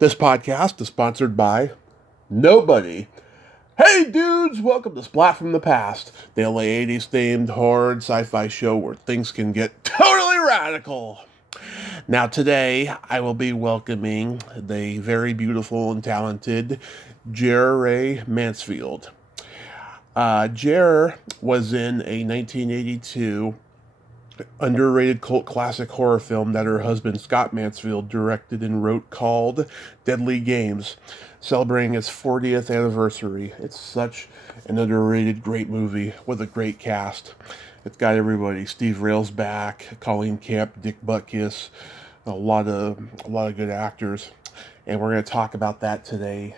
This podcast is sponsored by nobody. Hey dudes, welcome to Splat from the Past, the LA 80s themed horror sci-fi show where things can get totally radical. Now today, I will be welcoming the very beautiful and talented Jere Rae Mansfield. Jere was in a 1982 underrated cult classic horror film that her husband Scott Mansfield directed and wrote called Deadly Games, celebrating its 40th anniversary. It's such an underrated great movie with a great cast. It's got everybody: Steve Railsback, Colleen Camp, Dick Butkus, a lot of good actors, and we're going to talk about that today.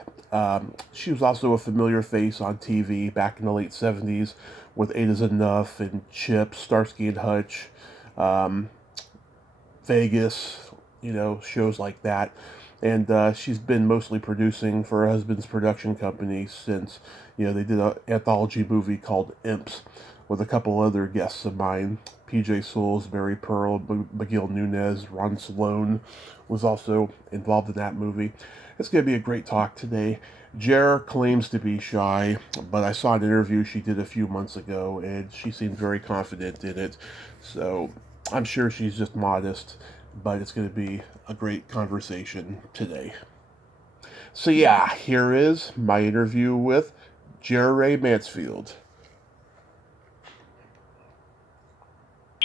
She was also a familiar face on TV back in the late 70s with Eight is Enough and Chips, Starsky and Hutch, um, Vegas, shows like that. And she's been mostly producing for her husband's production company since, they did an anthology movie called Imps with a couple other guests of mine. PJ Souls, Barry Pearl, McGill Nunez, Ron Sloan was also involved in that movie. It's going to be a great talk today. Jere claims to be shy, but I saw an interview she did a few months ago, and she seemed very confident in it. So I'm sure she's just modest, but it's going to be a great conversation today. So yeah, here is my interview with Jere Rae Mansfield.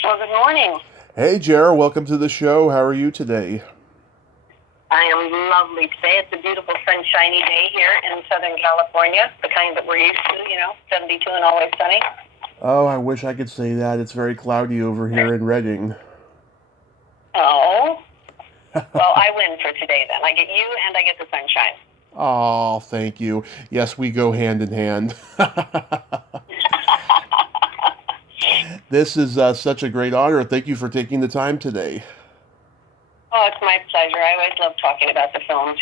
Well, good morning. Hey Jere, welcome to the show. How are you today? I am lovely today. It's a beautiful sunshiny day here in Southern California, the kind that we're used to, 72 and always sunny. Oh, I wish I could say that. It's very cloudy over here in Redding. Oh. Well, I win for today then. I get you and I get the sunshine. Oh, thank you. Yes, we go hand in hand. This is such a great honor. Thank you for taking the time today. Oh, it's my pleasure. I always love talking about the films,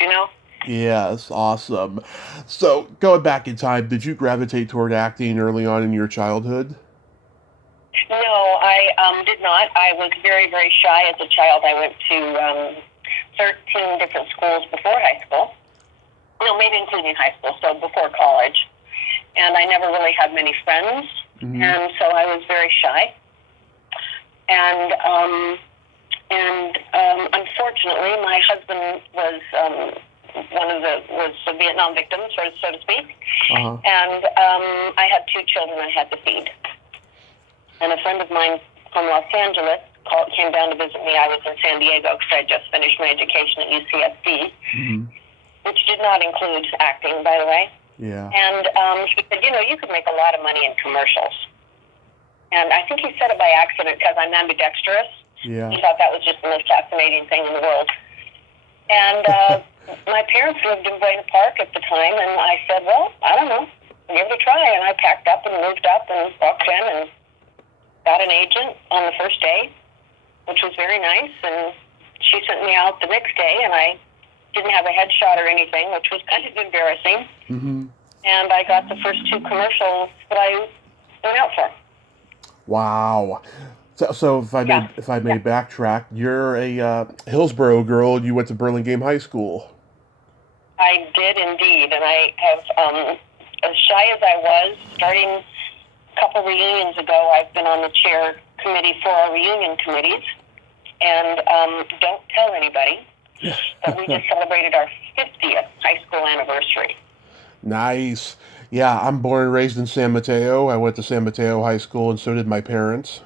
Yes, awesome. So, going back in time, did you gravitate toward acting early on in your childhood? No, I did not. I was very, very shy as a child. I went to 13 different schools before high school. No, maybe including high school, so before college. And I never really had many friends, and so I was very shy. And unfortunately, my husband was was a Vietnam victim, so to speak. Uh-huh. And I had two children I had to feed. And a friend of mine from Los Angeles came down to visit me. I was in San Diego because I had just finished my education at UCSD, which did not include acting, by the way. Yeah. And he said, you could make a lot of money in commercials. And I think he said it by accident because I'm ambidextrous. Yeah. He thought that was just the most fascinating thing in the world. And my parents lived in Buena Park at the time, and I said, well, I don't know, give it a try. And I packed up and moved up and walked in and got an agent on the first day, which was very nice. And she sent me out the next day, and I didn't have a headshot or anything, which was kind of embarrassing. And I got the first two commercials that I went out for. Wow. So if I may backtrack, you're a Hillsborough girl. And you went to Burlingame High School. I did indeed, and I have, as shy as I was, starting a couple reunions ago, I've been on the chair committee for our reunion committees, and don't tell anybody, but we just celebrated our 50th high school anniversary. Nice. Yeah, I'm born and raised in San Mateo. I went to San Mateo High School, and so did my parents.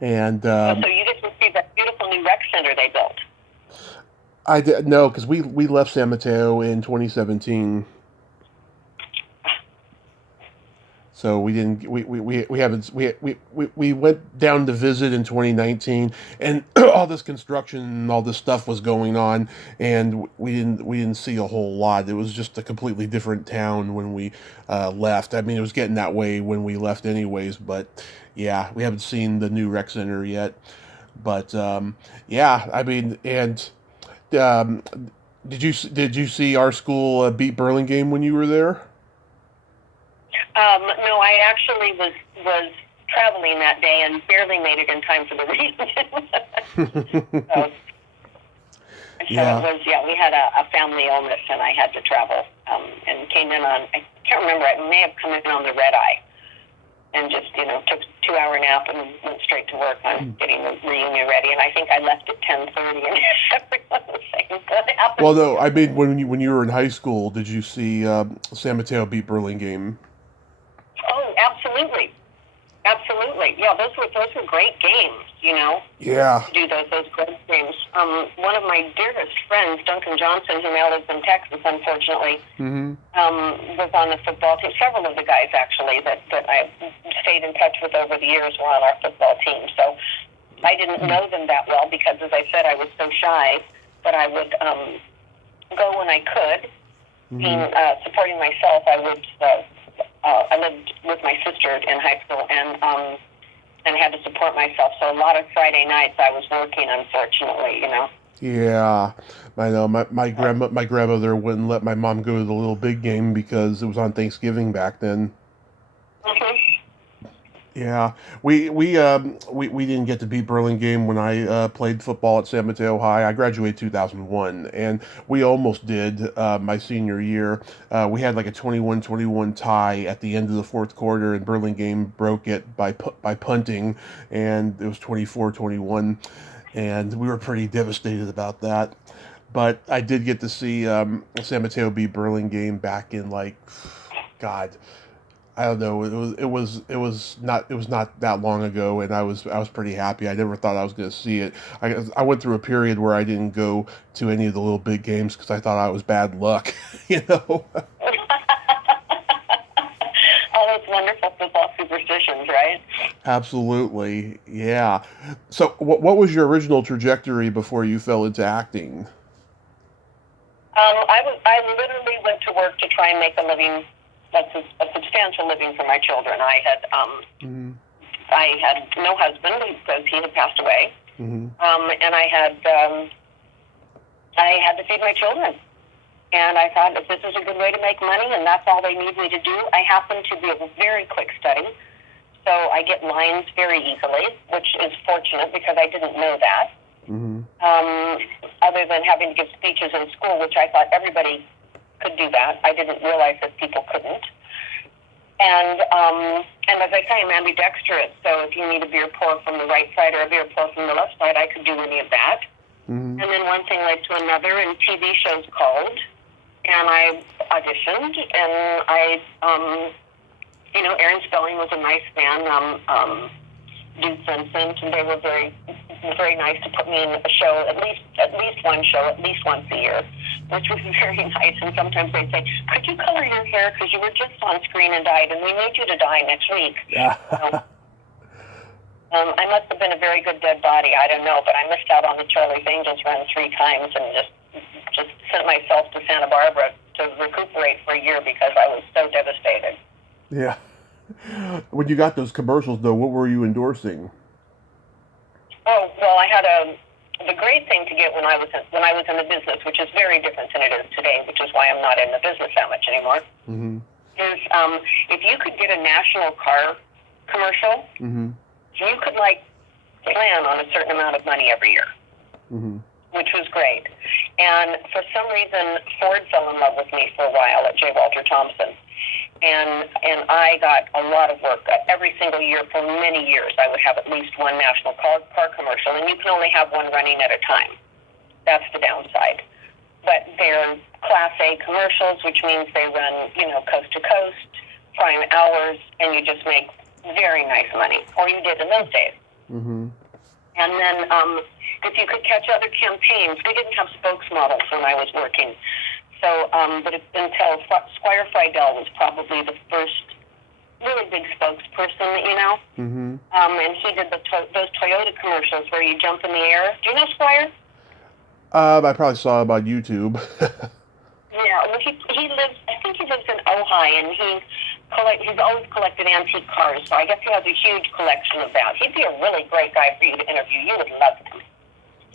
And so you get to see that beautiful new rec center they built. I did no, because we left San Mateo in 2017. So we didn't we haven't we went down to visit in 2019, and all this construction and all this stuff was going on, and we didn't see a whole lot. It was just a completely different town when we left. I mean, it was getting that way when we left anyways, but yeah, we haven't seen the new rec center yet. But yeah, I mean, and um, did you see our school beat Burlingame when you were there? No, I actually was traveling that day and barely made it in time for the reunion. So, So it was, we had a family illness, and I had to travel, and came in on, I can't remember, I may have come in on the red eye, and just, took a 2-hour nap and went straight to work on getting the reunion ready. And I think I left at 10:30, and everyone was saying, what happened? Well, no, I mean, when you were in high school, did you see San Mateo beat Burlingame? Oh, absolutely. Absolutely. Yeah, those were great games, Yeah. To do those great games. One of my dearest friends, Duncan Johnson, who now lives in Texas, unfortunately, was on the football team. Several of the guys, actually, that I stayed in touch with over the years were on our football team. So I didn't know them that well because, as I said, I was so shy, but I would go when I could. Being supporting myself, I would... I lived with my sister in high school and had to support myself. So a lot of Friday nights I was working, unfortunately, Yeah, I know. My grandmother wouldn't let my mom go to the Little Big Game because it was on Thanksgiving back then. Mm-hmm. Yeah, we didn't get to beat Burlingame when I played football at San Mateo High. I graduated 2001, and we almost did my senior year. We had like a 21-21 tie at the end of the fourth quarter, and Burlingame broke it by punting, and it was 24-21, and we were pretty devastated about that. But I did get to see San Mateo beat Burlingame back in God. I don't know. It was not that long ago, and I was pretty happy. I never thought I was going to see it. I went through a period where I didn't go to any of the Little Big Games because I thought I was bad luck. All those wonderful football superstitions, right? Absolutely, yeah. So, what was your original trajectory before you fell into acting? I literally went to work to try and make a living. That's a substantial living for my children. I had no husband because he had passed away, and I had to feed my children. And I thought, if this is a good way to make money, and that's all they need me to do, I happen to be a very quick study, so I get lines very easily, which is fortunate because I didn't know that. Other than having to give speeches in school, which I thought everybody could do that. I didn't realize that people couldn't. And as I say, I'm ambidextrous, so if you need a beer pour from the right side or a beer pour from the left side, I could do any of that. And then one thing led to another, and TV shows called, and I auditioned, and Aaron Spelling was a nice man, Duke Vincent, and they were very, very nice to put me in a show, at least one show, at least once a year, which was very nice. And sometimes they'd say, could you color your hair because you were just on screen and died, and we need you to die next week. I must have been a very good dead body, I don't know, but I missed out on the Charlie's Angels run 3 times and just sent myself to Santa Barbara to recuperate for a year because I was so devastated. Yeah. When you got those commercials, though, what were you endorsing? Oh, well, I had the great thing to get when I was in the business, which is very different than it is today, which is why I'm not in the business that much anymore, is if you could get a national car commercial, you could plan on a certain amount of money every year, which was great. And for some reason, Ford fell in love with me for a while at J. Walter Thompson. And I got a lot of work. Every single year for many years, I would have at least one national car commercial, and you can only have one running at a time. That's the downside. But they're Class A commercials, which means they run, coast to coast, prime hours, and you just make very nice money, or you did in those days. And then if you could catch other campaigns, we didn't have spokesmodels when I was working. So, but it's until Squire Friedel was probably the first really big spokesperson, and he did those Toyota commercials where you jump in the air. Do you know Squire? I probably saw him on YouTube. Yeah, well, he lives. I think he lives in Ojai, and he's always collected antique cars. So I guess he has a huge collection of that. He'd be a really great guy for you to interview. You would love him.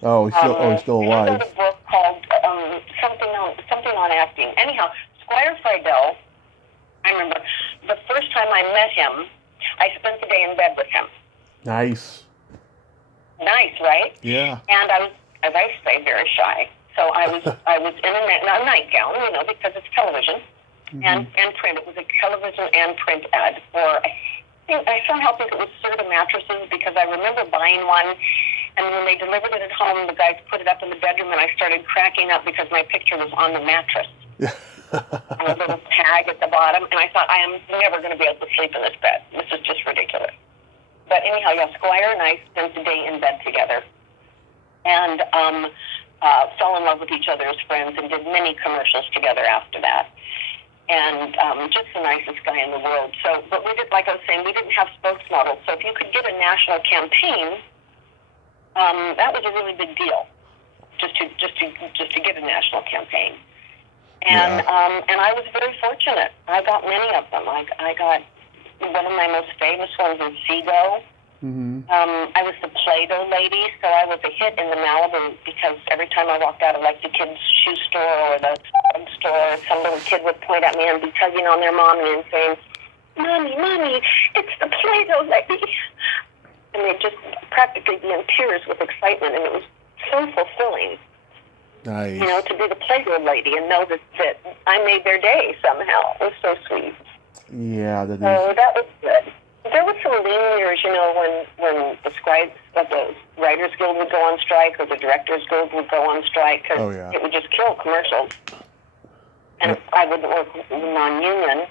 Oh, he's still alive. He wrote a book called something on acting. Anyhow, Squire Friedel, I remember the first time I met him, I spent the day in bed with him. Nice. Nice, right? Yeah. And I was, as I say, very shy. So I was in a nightgown, because it's television and print. It was a television and print ad for, I somehow think it was Serta mattresses, because I remember buying one, and when they delivered it at home, the guys put it up in the bedroom, and I started cracking up because my picture was on the mattress. And a little tag at the bottom, and I thought, I am never going to be able to sleep in this bed. This is just ridiculous. But anyhow, Squire and I spent the day in bed together, and fell in love with each other as friends, and did many commercials together after that. And just the nicest guy in the world. So, but we did, like I was saying, we didn't have spokesmodels. So if you could get a national campaign, that was a really big deal. Just to get a national campaign. And and I was very fortunate. I got many of them. I got one of my most famous ones is Seago. I was the Play-Doh lady, so I was a hit in the Malibu, because every time I walked out of like the kids' shoe store or the store, some little kid would point at me and be tugging on their mommy and saying, "Mommy, it's the Play-Doh lady." And they'd just practically be in tears with excitement, and it was so fulfilling. Nice. To be the Play-Doh lady and know that I made their day somehow. It was so sweet. Yeah, that is. So that was good. There were some lean years, when the scribes of the Writers Guild would go on strike, or the Directors Guild would go on strike, because it would just kill commercials. And I wouldn't work non-union.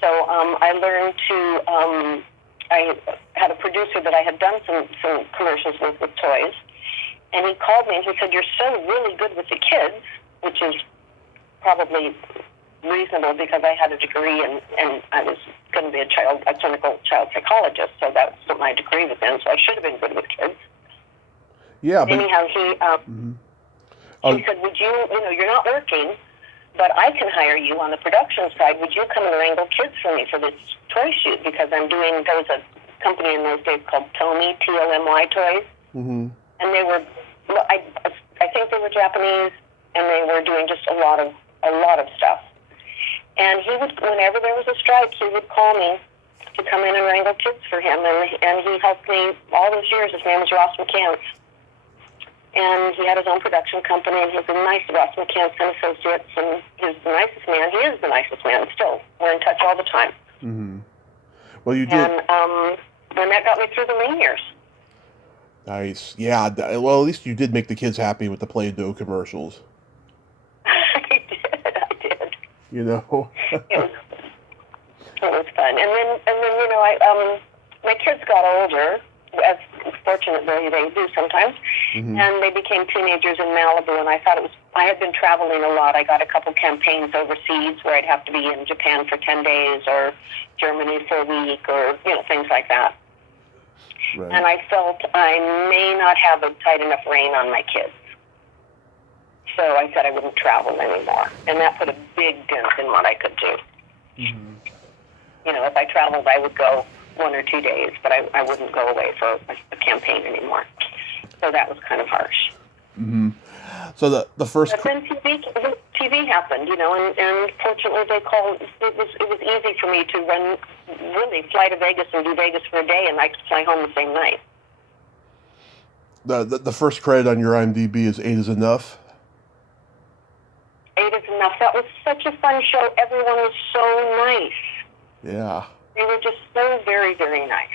So I learned to, I had a producer that I had done some commercials with toys. And he called me and he said, "You're so really good with the kids," which is probably reasonable, because I had a degree and I was going to be a clinical child psychologist, so that's what my degree was in, so I should have been good with kids. Yeah, but... Anyhow, he said, "Would you, you're not working, but I can hire you on the production side. Would you come and wrangle kids for me for this toy shoot? Because there was a company in those days called Tomy, T-O-M-Y Toys. And they were, I think they were Japanese, and they were doing just a lot of stuff. And he would, whenever there was a strike, he would call me to come in and wrangle kids for him. And he helped me all those years. His name was Ross McCants. And he had his own production company, and he was a nice Ross McCants and Associates, and he was the nicest man. He is the nicest man still. We're in touch all the time. Well, you did. And that got me through the lean years. Nice. Yeah, well, at least you did make the kids happy with the Play-Doh commercials. I did. It was fun. And then my kids got older, as fortunately they do sometimes, and they became teenagers in Malibu, and I thought I had been traveling a lot. I got a couple campaigns overseas where I'd have to be in Japan for 10 days or Germany for a week, or, things like that. Right. And I felt I may not have a tight enough rein on my kids. So I said I wouldn't travel anymore. And that put a big dent in what I could do. If I traveled, I would go 1 or 2 days, but I wouldn't go away for a campaign anymore. So that was kind of harsh. So the first... But then TV happened, and fortunately they called... It was easy for me to fly to Vegas and do Vegas for a day, and I could fly home the same night. The first credit on your IMDb is 8 is Enough. 8 is Enough. That was such a fun show. Everyone was so nice. Yeah. They were just so very, very nice.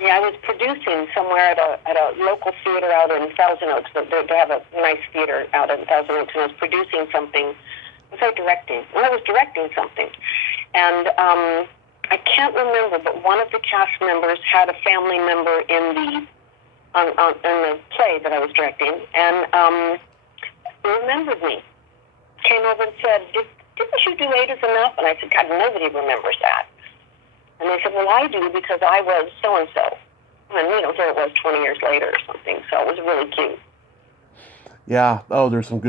Yeah, I was producing somewhere at a local theater out in Thousand Oaks. They have a nice theater out in Thousand Oaks, and I was producing something. Was I directing? Well, I was directing something. And I can't remember, but one of the cast members had a family member in the play that I was directing, and remembered me. Came over and said, "Didn't you do 8 is Enough?" And I said, "God, nobody remembers that." And they said, "Well, I do, because I was so-and-so." And, here it was 20 years later or something, so it was really cute. Yeah. Oh, there's some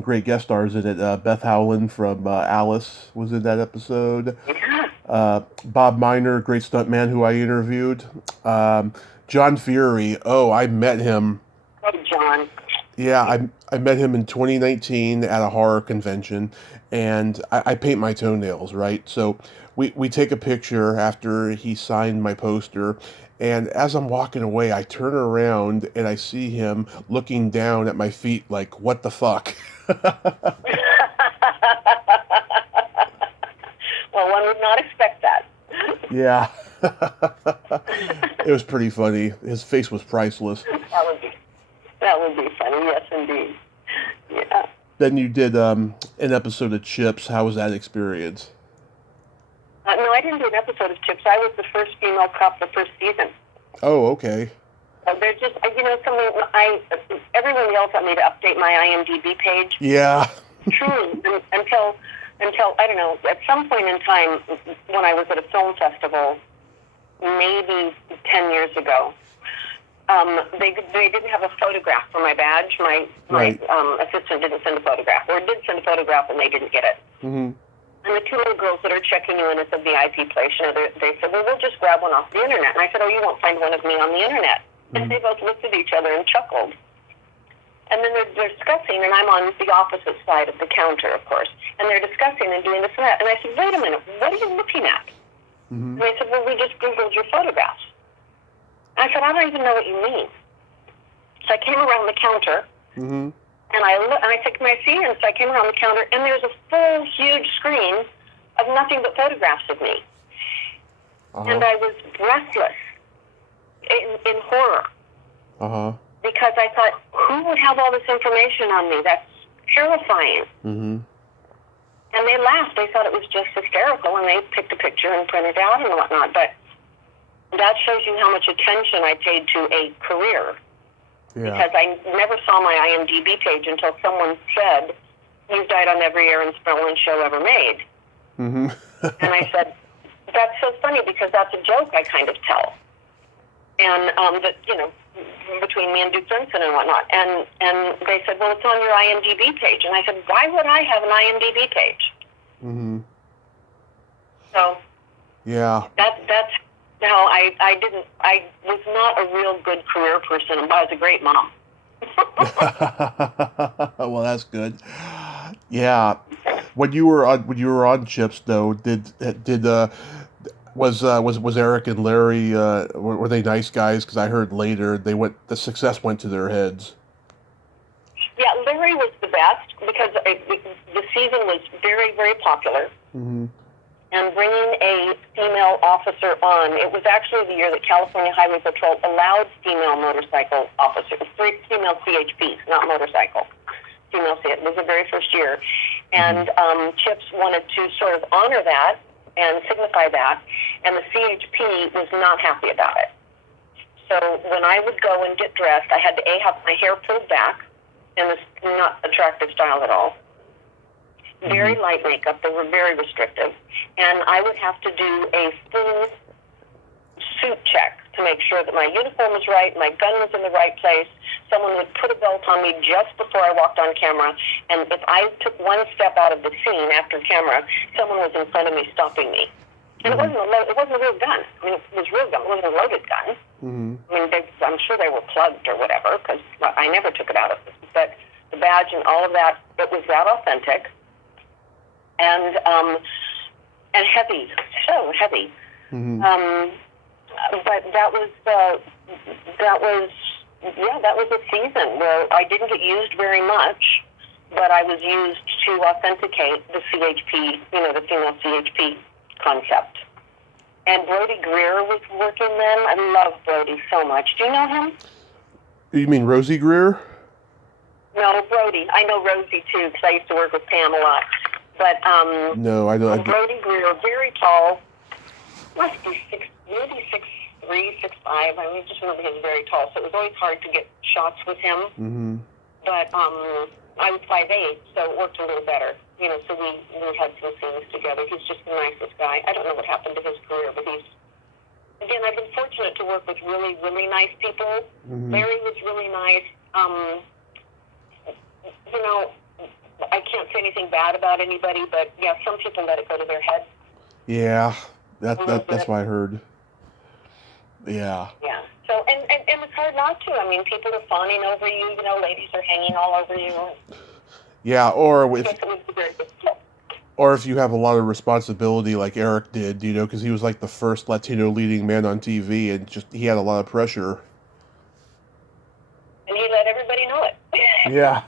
great guest stars in it. Beth Howland from Alice was in that episode. Yeah. Bob Miner, great stuntman who I interviewed. John Fury. Oh, I met him. Oh, John. Yeah, I met him in 2019 at a horror convention, and I paint my toenails, right? So we take a picture after he signed my poster, And as I'm walking away, I turn around and I see him looking down at my feet like, what the fuck? Well, one would not expect that. Yeah. It was pretty funny. His face was priceless. That would be funny. Yes, indeed. Yeah. Then you did an episode of Chips. How was that experience? No, I didn't do an episode of Chips. I was the first female cop the first season. Oh, okay. They're just, everyone yells at me to update my IMDb page. Yeah. Truly, until I don't know, at some point in time when I was at a film festival, maybe 10 years ago, they didn't have a photograph for my badge. My assistant didn't send a photograph, or did send a photograph and they didn't get it. Mm-hmm. And the two little girls that are checking you in at the VIP place, they said, well, we'll just grab one off the internet. And I said, oh, you won't find one of me on the internet. Mm-hmm. And they both looked at each other and chuckled. And then they're discussing, and I'm on the opposite side of the counter, of course. And they're discussing and doing this and that. And I said, wait a minute, what are you looking at? Mm-hmm. And they said, well, we just Googled your photographs. I said, I don't even know what you mean. So I came around the counter, mm-hmm. and I took my seat, and so I came around the counter, and there's a full, huge screen of nothing but photographs of me. Uh-huh. And I was breathless in horror. Uh-huh. Because I thought, who would have all this information on me? That's terrifying. Mm-hmm. And they laughed. They thought it was just hysterical, and they picked a picture and printed it out and whatnot. But that shows you how much attention I paid to a career. Yeah. Because I never saw my IMDb page until someone said, you've died on every Aaron Spelling show ever made. Mm-hmm. And I said, that's so funny because that's a joke I kind of tell. And, between me and Duke Benson and whatnot. And they said, well, it's on your IMDb page. And I said, why would I have an IMDb page? Mm-hmm. So, yeah. That's how I was not a real good career person, but I was a great mom. Well, that's good. Yeah. When you were on Chips, though, was Eric and Larry were they nice guys? Because I heard later the success went to their heads. Yeah, Larry was the best because the season was very, very popular. Mm-hmm. And bringing a female officer on, it was actually the year that California Highway Patrol allowed female motorcycle officers, female CHPs, not motorcycle. It was the very first year. And Chips wanted to sort of honor that and signify that, and the CHP was not happy about it. So when I would go and get dressed, I had to have my hair pulled back in this not attractive style at all. Very light makeup. They were very restrictive. And I would have to do a full suit check to make sure that my uniform was right, my gun was in the right place. Someone would put a belt on me just before I walked on camera. And if I took one step out of the scene after camera, someone was in front of me stopping me. And it wasn't a real gun. I mean, it was a real gun. It wasn't a loaded gun. Mm-hmm. I mean, I'm sure they were plugged or whatever, because I never took it out of it. But the badge and all of that, it was that authentic. And heavy, so heavy. Mm-hmm. But that was a season where I didn't get used very much, but I was used to authenticate the CHP, the female CHP concept. And Brody Greer was working then. I love Brody so much. Do you know him? You mean Rosie Greer? No, Brody. I know Rosie too because I used to work with Pam a lot. But no, I don't. Brody Greer, very tall, must be maybe 6'3", 6'5". I mean, just remember he was very tall, so it was always hard to get shots with him. Mm-hmm. But I was 5'8", so it worked a little better. So we had some scenes together. He's just the nicest guy. I don't know what happened to his career, but again, I've been fortunate to work with really, really nice people. Mm-hmm. Larry was really nice. I can't say anything bad about anybody, but yeah, some people let it go to their head. Yeah, that's what I heard. Yeah. Yeah. So and it's hard not to. I mean, people are fawning over you. Ladies are hanging all over you. Yeah, or if Or if you have a lot of responsibility like Eric did, you know, because he was like the first Latino leading man on TV, and just he had a lot of pressure. And he let everybody know it. Yeah.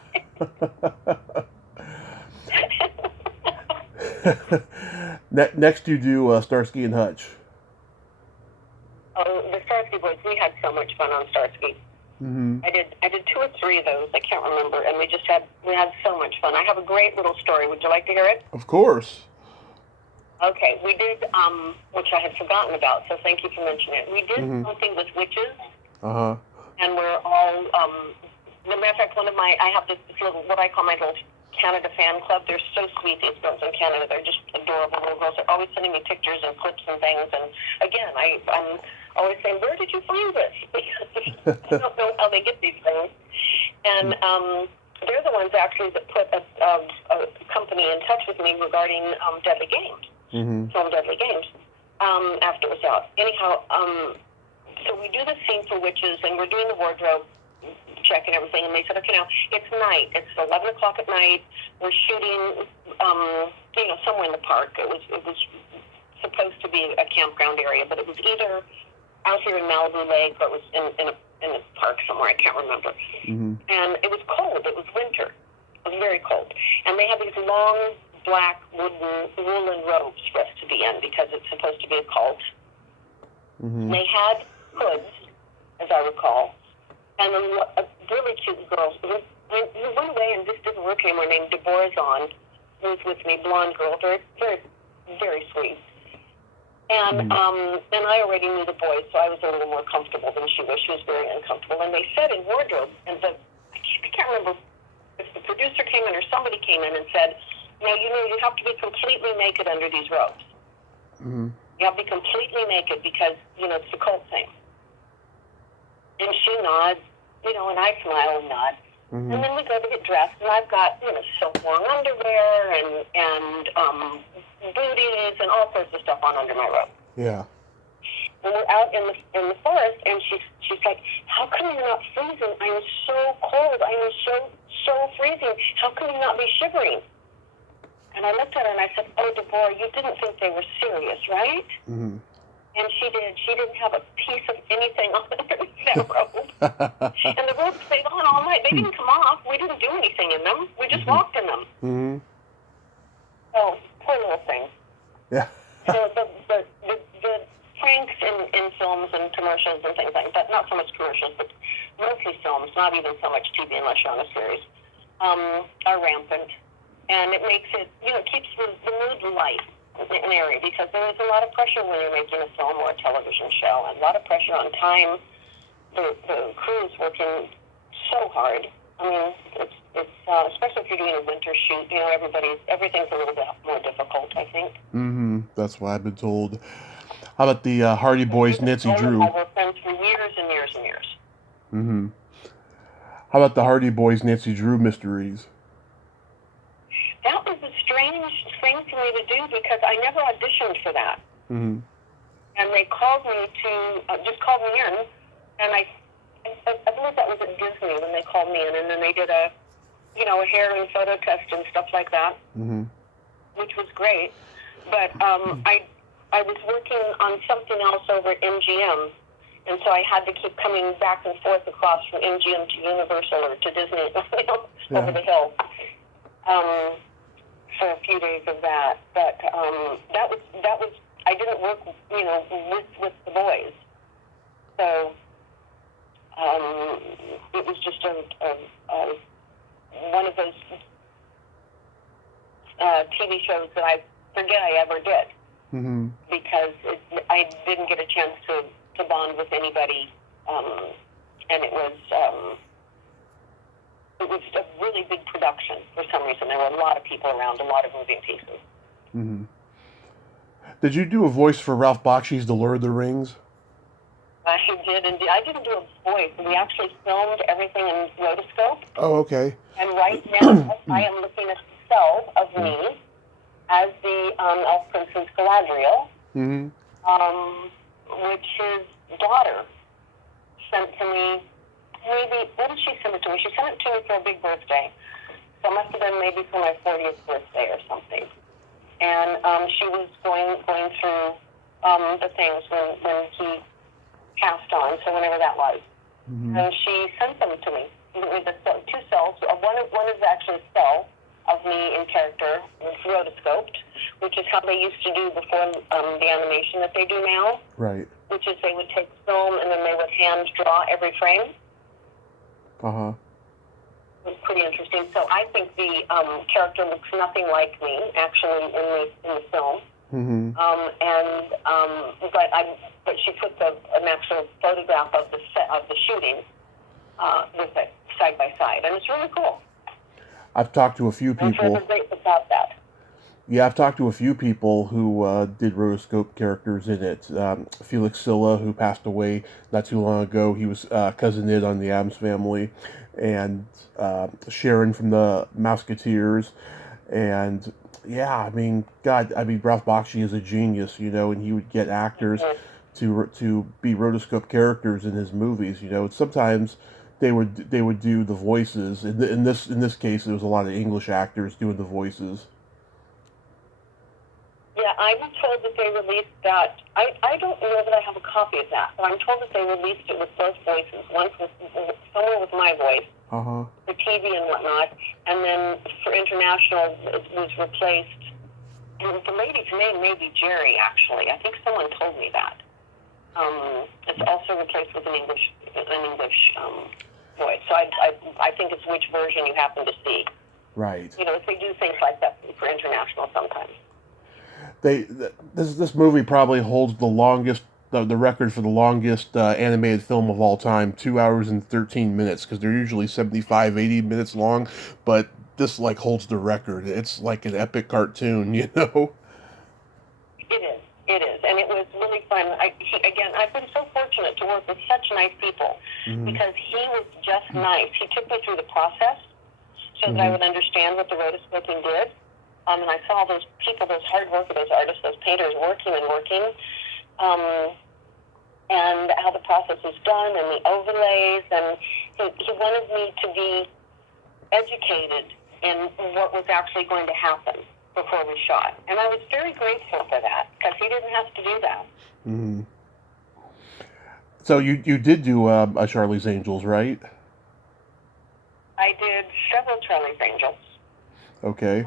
Next, you do Starsky and Hutch. Oh, the Starsky Boys, we had so much fun on Starsky. Mm-hmm. I did 2 or 3 of those. I can't remember, and we had so much fun. I have a great little story. Would you like to hear it? Of course. Okay, we did, which I had forgotten about. So thank you for mentioning it. We did something with witches. And we're all. As a matter of fact, I have this little, what I call my little Canada fan club. They're so sweet, these girls in Canada. They're just adorable little girls. They're always sending me pictures and clips and things. And again, I'm always saying, where did you find this? Because I don't know how they get these things. And they're the ones actually that put a company in touch with me regarding Deadly Games, film Deadly Games, after it was out. Anyhow, so we do the scene for witches, and we're doing the wardrobe check and everything, and they said, okay, now, it's night. It's 11 o'clock at night. We're shooting, somewhere in the park. It was supposed to be a campground area, but it was either out here in Malibu Lake or it was in a park somewhere. I can't remember. And it was cold. It was winter. It was very cold. And they had these long, black, woolen robes for us to be in because it's supposed to be a cult. They had hoods, as I recall, and then a really cute girl who went away and just didn't work anymore, named Deborah Zahn, who was with me, blonde girl, very, very, very sweet. And and I already knew the boys, so I was a little more comfortable than she was. She was very uncomfortable. And they said in wardrobe, and I can't remember if the producer came in or somebody came in and said, now, you have to be completely naked under these robes. You have to be completely naked because, it's the cult thing. And she nods, and I smile and nod. And then we go to get dressed, and I've got, silk-long underwear and booties and all sorts of stuff on under my robe. Yeah. And we're out in the forest, and she's like, how come you're not freezing? I am so cold. I am so freezing. How come you not be shivering? And I looked at her and I said, oh, Deborah, you didn't think they were serious, right? And she did. She didn't have a piece of anything on underneath that robe. And the robe stayed on all night. They didn't come off. We didn't do anything in them. We just walked in them. Oh, poor little thing. Yeah. So the pranks in films and commercials and things like that, not so much commercials, but mostly films, not even so much TV unless you're on a series, are rampant. And it makes it, keeps the mood light in an area because there is a lot of pressure when you're making a film or a television show, and a lot of pressure on time. The crew is working so hard. I mean, it's especially if you're doing a winter shoot, everything's a little bit more difficult, I think. That's what I've been told. How about the Hardy Boys, Nancy Drew? We're friends for years and years and years. How about the Hardy Boys, Nancy Drew mysteries? That was a strange thing for me to do because I never auditioned for that. And they called me just called me in, and I believe that was at Disney when they called me in, and then they did a hair and photo test and stuff like that, which was great. But I was working on something else over at MGM, and so I had to keep coming back and forth across from MGM to Universal or to Disney over the hill. For a few days of that, but that was I didn't work with the boys, so it was just one of those TV shows that I forget I ever did because I didn't get a chance to bond with anybody, and it was a really big production for some reason. There were a lot of people around, a lot of moving pieces. Did you do a voice for Ralph Bakshi's The Lord of the Rings? I did, and I didn't do a voice. We actually filmed everything in rotoscope. Oh, okay. And right now, I am looking at the cell of me as the Elf Princess Galadriel, which his daughter sent to me. Maybe, when did she send it to me? She sent it to me for a big birthday. So it must have been maybe for my 40th birthday or something. and she was going through the things when he passed on. So whenever that was, and she sent them to me with the two cells. One is actually a cell of me in character, rotoscoped, which is how they used to do before the animation that they do now. Right. Which is they would take film and then they would hand draw every frame. Uh-huh. It was pretty interesting. So I think the character looks nothing like me, actually, in the film. Mm-hmm. But she put an actual photograph of the shooting with it side by side, and it's really cool. I've talked to a few people. I'm sure great about that. Yeah, I've talked to a few people who did rotoscope characters in it. Felix Silla, who passed away not too long ago, he was Cousin Id on the Addams Family, and Sharon from the Mouseketeers, and yeah, I mean, Ralph Bakshi is a genius, and he would get actors to be rotoscope characters in his movies, and sometimes they would do the voices. In this case, it was a lot of English actors doing the voices. Yeah, I was told that they released that. I don't know that I have a copy of that, but I'm told that they released it with both voices. Once with somewhere with my voice, for TV and whatnot, and then for international, it was replaced. And the lady's name may be Jere, actually. I think someone told me that. It's also replaced with an English voice. So I think it's which version you happen to see. Right. If they do things like that for international sometimes. This movie probably holds the record for the longest animated film of all time, 2 hours and 13 minutes, because they're usually 75, 80 minutes long, but this holds the record. It's like an epic cartoon, It is, and it was really fun. I've been so fortunate to work with such nice people, because he was just nice. He took me through the process so that I would understand what the rotoscoping did. And I saw those people, those hard workers, those artists, those painters working, and how the process was done, and the overlays, and he wanted me to be educated in what was actually going to happen before we shot. And I was very grateful for that, because he didn't have to do that. Mm-hmm. So you did do a Charlie's Angels, right? I did several Charlie's Angels. Okay.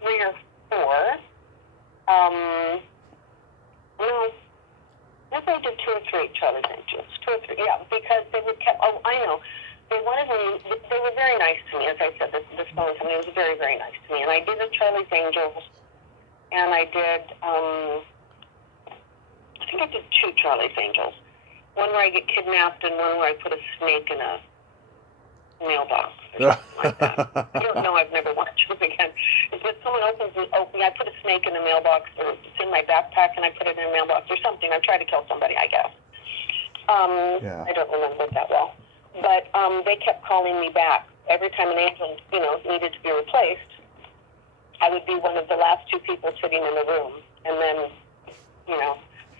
3 or 4. No, maybe I did 2 or 3 Charlie's Angels. 2 or 3, yeah, because they would I know. They wanted me, they were very nice to me, as I said, this phone company was very, very nice to me. And I did the Charlie's Angels, and I did, I think I did 2 Charlie's Angels. One where I get kidnapped, and one where I put a snake in a mailbox or something like that. I don't know, I've never watched them again. It's when someone opens it, I put a snake in the mailbox, or it's in my backpack and I put it in a mailbox or something. I tried to kill somebody, I guess. I don't remember it that well. But they kept calling me back. Every time an angel, needed to be replaced, I would be one of the last 2 people sitting in the room. And then,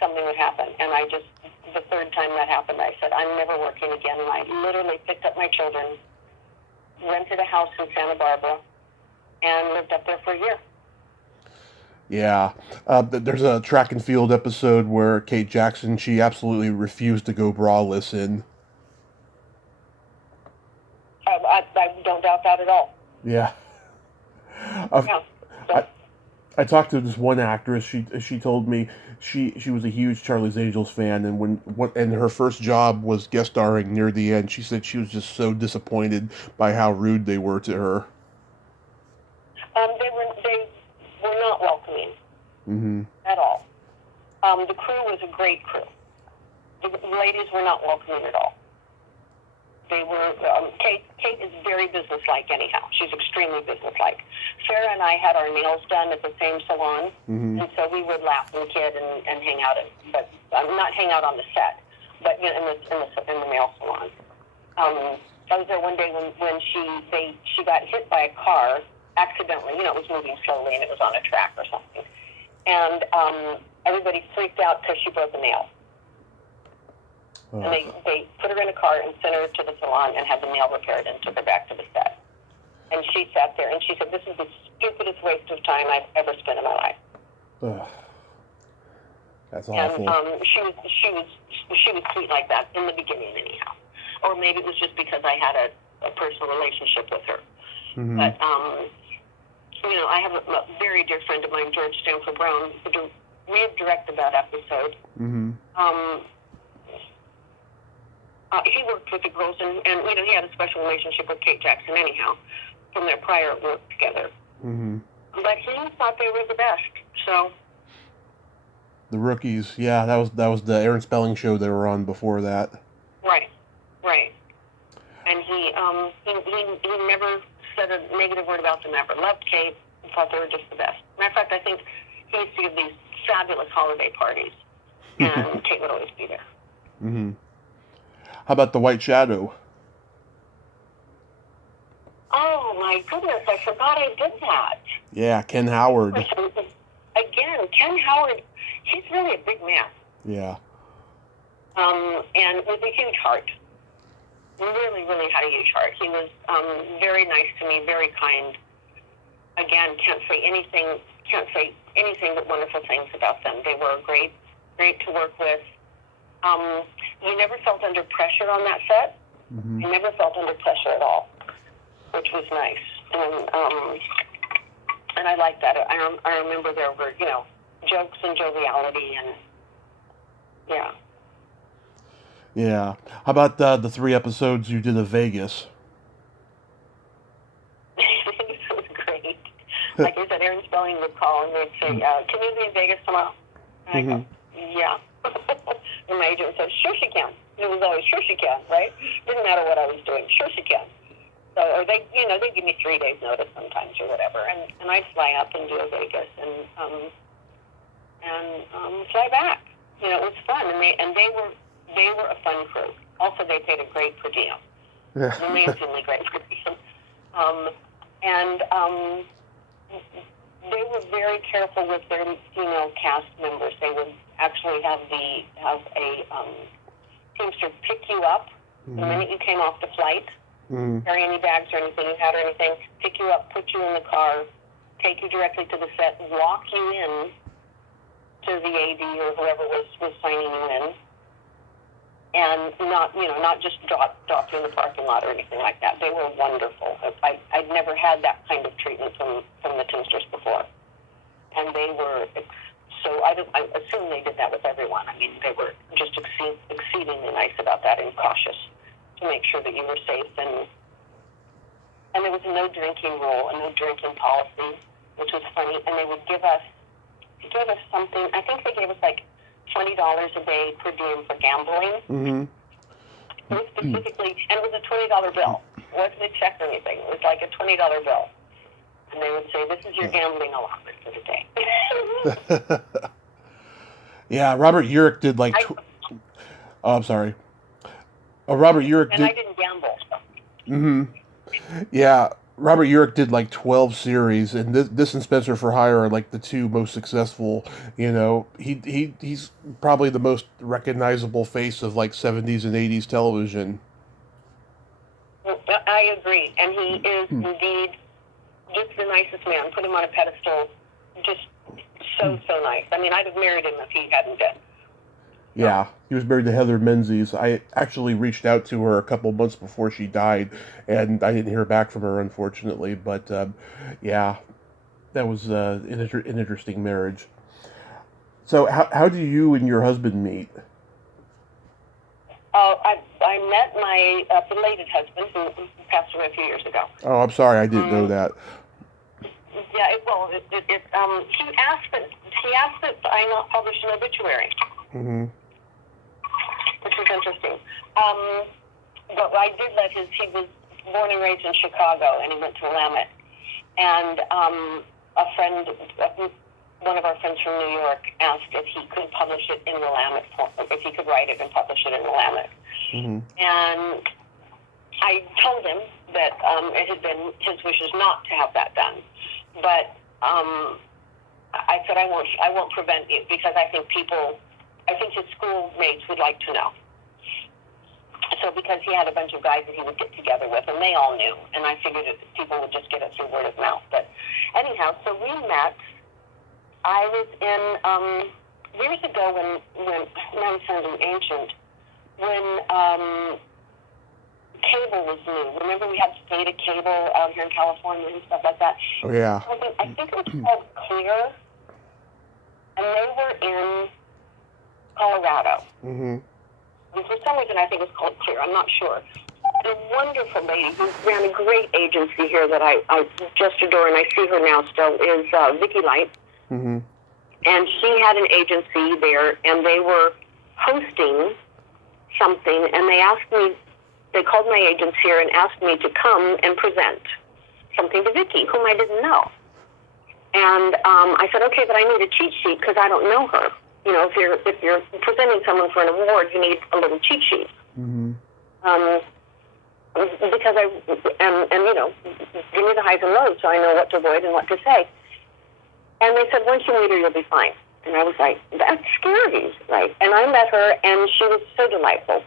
something would happen. And the third time that happened, I said, I'm never working again. And I literally picked up my children, rented a house in Santa Barbara, and lived up there for a year. Yeah. There's a track and field episode where Kate Jackson, she absolutely refused to go braless in. I don't doubt that at all. Yeah. I talked to this one actress. She told me she was a huge Charlie's Angels fan, and her first job was guest starring near the end. She said she was just so disappointed by how rude they were to her. They were not welcoming at all. The crew was a great crew. The ladies were not welcoming at all. They were, Kate is very businesslike anyhow. She's extremely businesslike. Sarah and I had our nails done at the same salon, and so we would laugh and kid and hang out, but not hang out on the set, but in the nail salon. I was there one day when she got hit by a car accidentally. It was moving slowly and it was on a track or something. And everybody freaked out because she broke a nail. And they put her in a car and sent her to the salon and had the nail repaired and took her back to the set. And she sat there and she said, "This is the stupidest waste of time I've ever spent in my life." Ugh. That's And awful. she was sweet like that in the beginning, anyhow. Or maybe it was just because I had a personal relationship with her. Mm-hmm. But I have a very dear friend of mine, George Stanford Brown, who may have directed that episode. Mm-hmm. He worked with the girls, and he had a special relationship with Kate Jackson, anyhow, from their prior work together. Mm-hmm. But he thought they were the best. So The Rookies, yeah, that was the Aaron Spelling show they were on before that. right. And he never said a negative word about them ever. Loved Kate, and thought they were just the best. Matter of fact, I think he used to give these fabulous holiday parties, and Kate would always be there. Mm-hmm. How about the White Shadow? Oh my goodness, I forgot I did that. Yeah, Ken Howard. Again, Ken Howard, he's really a big man. Yeah. And with a huge heart. Really, really had a huge heart. He was very nice to me, very kind. Again, can't say anything but wonderful things about them. They were great to work with. You never felt under pressure on that set. Mm-hmm. You never felt under pressure at all, which was nice. And I liked that. I remember there were, jokes and joviality, and yeah. Yeah. How about the 3 episodes you did of Vegas? Vegas was great. Like I said, Aaron Spelling would call and they'd say, "Can you be in Vegas tomorrow?" And I go, "Yeah." And my agent said, "Sure she can." It was always, "Sure she can," right? Didn't matter what I was doing. "Sure she can." So, or they give me 3 days notice sometimes or whatever, and I'd fly up and do a Vegas and fly back. It was fun, and they were a fun crew. Also, they paid a great per diem. Yeah. Amazingly great per diem. They were very careful with their female cast members. They would actually have a teamster pick you up the minute you came off the flight, carry any bags or anything you had or anything, pick you up, put you in the car, take you directly to the set, walk you in to the AD or whoever was signing you in, and not just drop you in the parking lot or anything like that. They were wonderful. I'd never had that kind of treatment from the Teamsters before, and they were so. I assume they did that with everyone. I mean, they were just exceedingly nice about that and cautious to make sure that you were safe. And there was a no drinking rule, a no drinking policy, which was funny. And they would give us something. I think they gave us like $20 a day per diem for gambling. Mm-hmm. It was specifically, and it was a $20 bill. It wasn't a check or anything. It was like a $20 bill. And they would say, "This is your gambling allotment for the day." Yeah, Robert Urich did like... I'm sorry. Robert Urich did... And I didn't gamble. Mm-hmm. Yeah, Robert Urich did like 12 series, and this and Spencer for Hire are like the 2 most successful. He's probably the most recognizable face of like 70s and 80s television. I agree, and he is indeed just the nicest man. Put him on a pedestal, just so nice. I mean, I'd have married him if he hadn't been. Yeah, he was married to Heather Menzies. I actually reached out to her a couple months before she died, and I didn't hear back from her, unfortunately. But, yeah, that was an interesting marriage. So how do you and your husband meet? I met my belated husband, who passed away a few years ago. Oh, I'm sorry, I didn't know that. Yeah, he asked that I not publish an obituary. Mm-hmm. Which was interesting. But I did let he was born and raised in Chicago, and he went to Willamette. And one of our friends from New York asked if he could publish it in Willamette, if he could write it and publish it in Willamette. Mm-hmm. And I told him that it had been his wishes not to have that done. But I said, I won't prevent you, because I think his schoolmates would like to know. So because he had a bunch of guys that he would get together with, and they all knew, and I figured that people would just get it through word of mouth. But anyhow, so we met. I was in years ago when now I'm sounding ancient, when cable was new. Remember we had Vega cable out here in California and stuff like that. Oh yeah. I think it was called Clear, and they were in Colorado. Mm-hmm. And for some reason, I think it's called Clear. I'm not sure. A wonderful lady who ran a great agency here that I just adore, and I see her now still, is Vicki Light. Mm-hmm. And she had an agency there, and they were hosting something, and they called my agents here and asked me to come and present something to Vicki, whom I didn't know. And I said, okay, but I need a cheat sheet because I don't know her. You know, if you're presenting someone for an award, you need a little cheat sheet. Mm-hmm. Because and you know, give me the highs and lows so I know what to avoid and what to say. And they said, once you meet her, you'll be fine. And I was like, that's scary, right? And I met her, and she was so delightful.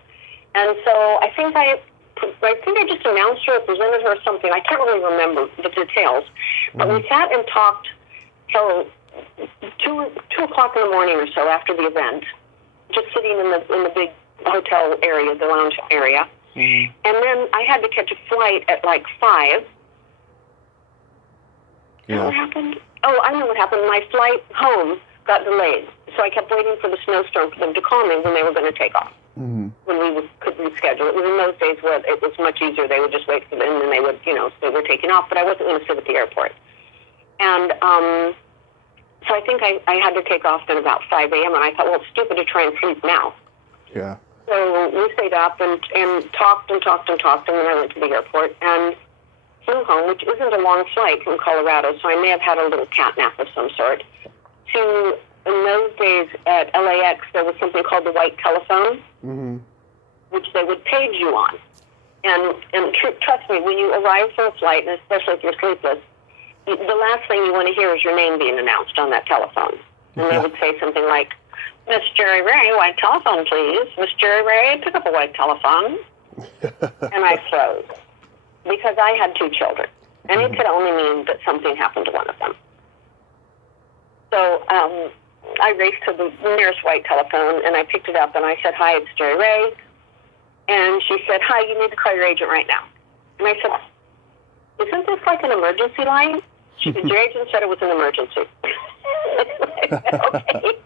And so I think I just announced her, presented her something. I can't really remember the details, but we sat and talked till 2 o'clock in the morning or so after the event, just sitting in the big hotel area, the lounge area. Mm-hmm. And then I had to catch a flight at like 5. Yeah. You know what happened? Oh, I know what happened. My flight home got delayed, so I kept waiting for the snowstorm for them to call me when they were going to take off. Mm-hmm. When we could reschedule. It was in those days where it was much easier. They would just wait for them, and then they would, you know, they were taking off. But I wasn't going to sit at the airport, and so I think I had to take off at about 5 a.m. And I thought, well, it's stupid to try and sleep now. Yeah. So we stayed up and talked, and then I went to the airport and flew home, which isn't a long flight from Colorado, so I may have had a little cat nap of some sort. In those days at LAX, there was something called the white telephone, mm-hmm. which they would page you on. And trust me, when you arrive for a flight, and especially if you're sleepless, the last thing you want to hear is your name being announced on that telephone. And they would say something like, Miss Jere Rae, white telephone, please. Miss Jere Rae, pick up a white telephone. And I froze because I had 2 children. And it could only mean that something happened to one of them. So I raced to the nearest white telephone, and I picked it up, and I said, hi, it's Jere Rae. And she said, hi, you need to call your agent right now. And I said, isn't this like an emergency line? She said, your agent said it was an emergency. Okay.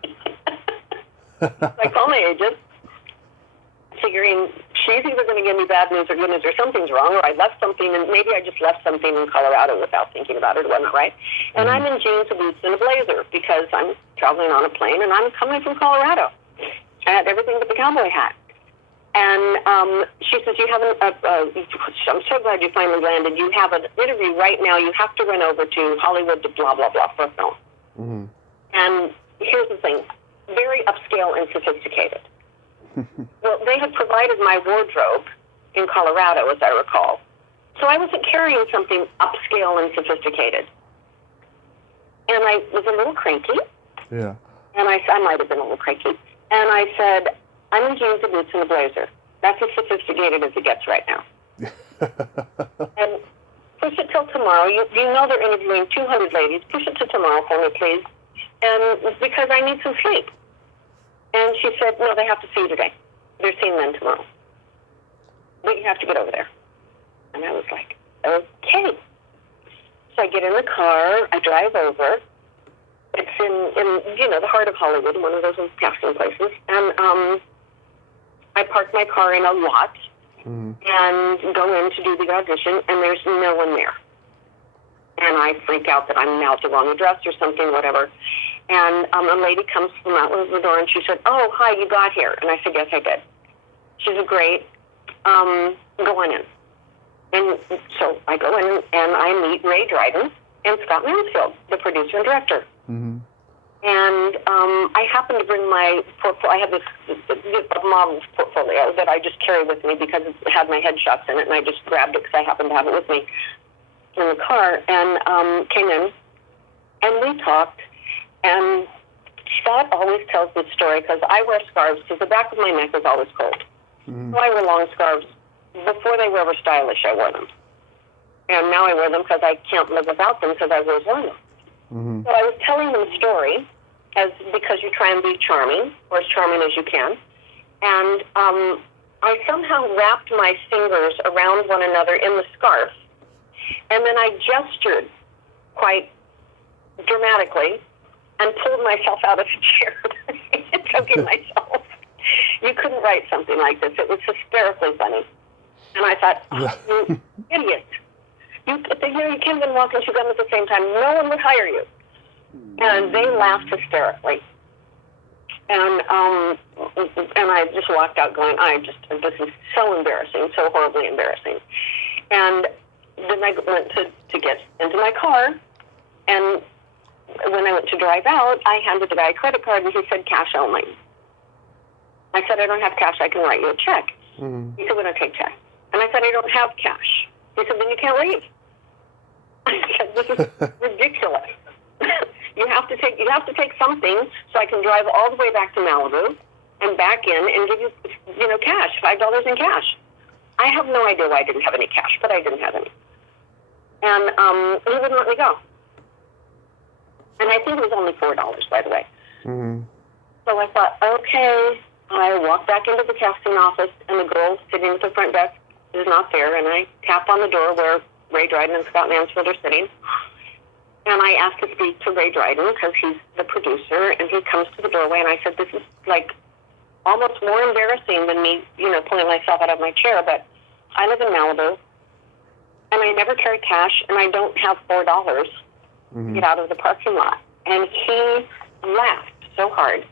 I call my agent, figuring she's either going to give me bad news or good news, or something's wrong, or I left something, and maybe I just left something in Colorado without thinking about it. It wasn't right. And I'm in jeans, a boots, and a blazer because I'm traveling on a plane, and I'm coming from Colorado. I had everything but the cowboy hat. And she says, you have I'm so glad you finally landed. You have an interview right now. You have to run over to Hollywood to blah, blah, blah for a film. Mm-hmm. And here's the thing. Very upscale and sophisticated. Well, they had provided my wardrobe in Colorado, as I recall. So I wasn't carrying something upscale and sophisticated. And I was a little cranky. Yeah. And I might have been a little cranky. And I said, I'm in jeans, and boots, and a blazer. That's as sophisticated as it gets right now. And push it till tomorrow. You know they're interviewing 200 ladies. Push it to tomorrow for me, please. And because I need some sleep. And she said, no, they have to see you today. They're seeing them tomorrow. But you have to get over there. And I was like, okay. So I get in the car, I drive over. It's in the heart of Hollywood, one of those casting places. And I park my car in a lot and go in to do the audition, and there's no one there. And I freak out that I'm now at the wrong address or something, whatever. And a lady comes from out the door, and she said, oh, hi, you got here. And I said, yes, I did. She said, great. Go on in. And so I go in, and I meet Ray Dryden and Scott Mansfield, the producer and director. Mm-hmm. And I happen to bring my portfolio. I have this model portfolio that I just carry with me because it had my headshots in it, and I just grabbed it because I happened to have it with me in the car, and came in, and we talked. And Scott always tells this story because I wear scarves because the back of my neck is always cold. So I wear long scarves. Before they were ever stylish, I wore them. And now I wear them because I can't live without them because I've always worn them. So I was telling them a story because you try and be charming, or as charming as you can. And I somehow wrapped my fingers around one another in the scarf. And then I gestured quite dramatically and pulled myself out of the chair, choking myself. You couldn't write something like this. It was hysterically funny. And I thought, oh, you idiot. You can't even walk and chew gum at the same time. No one would hire you. And they laughed hysterically. And I just walked out going, this is so embarrassing, so horribly embarrassing. And then I went to get into my car, and when I went to drive out, I handed the guy a credit card, and he said, cash only. I said, I don't have cash, I can write you a check. He said, we don't take check. And I said, I don't have cash. He said, then you can't leave. I said, this is ridiculous. You have to take something so I can drive all the way back to Malibu and back in and give you, cash, $5 in cash. I have no idea why I didn't have any cash, but I didn't have any. And he wouldn't let me go. And I think it was only $4, by the way. So I thought, okay. I walked back into the casting office, and the girl sitting at the front desk is not there. And I tapped on the door where Ray Dryden and Scott Mansfield are sitting. And I asked to speak to Ray Dryden because he's the producer, and he comes to the doorway, and I said, this is like almost more embarrassing than me, pulling myself out of my chair, but I live in Malibu, and I never carry cash, and I don't have $4 to get out of the parking lot. And he laughed so hard,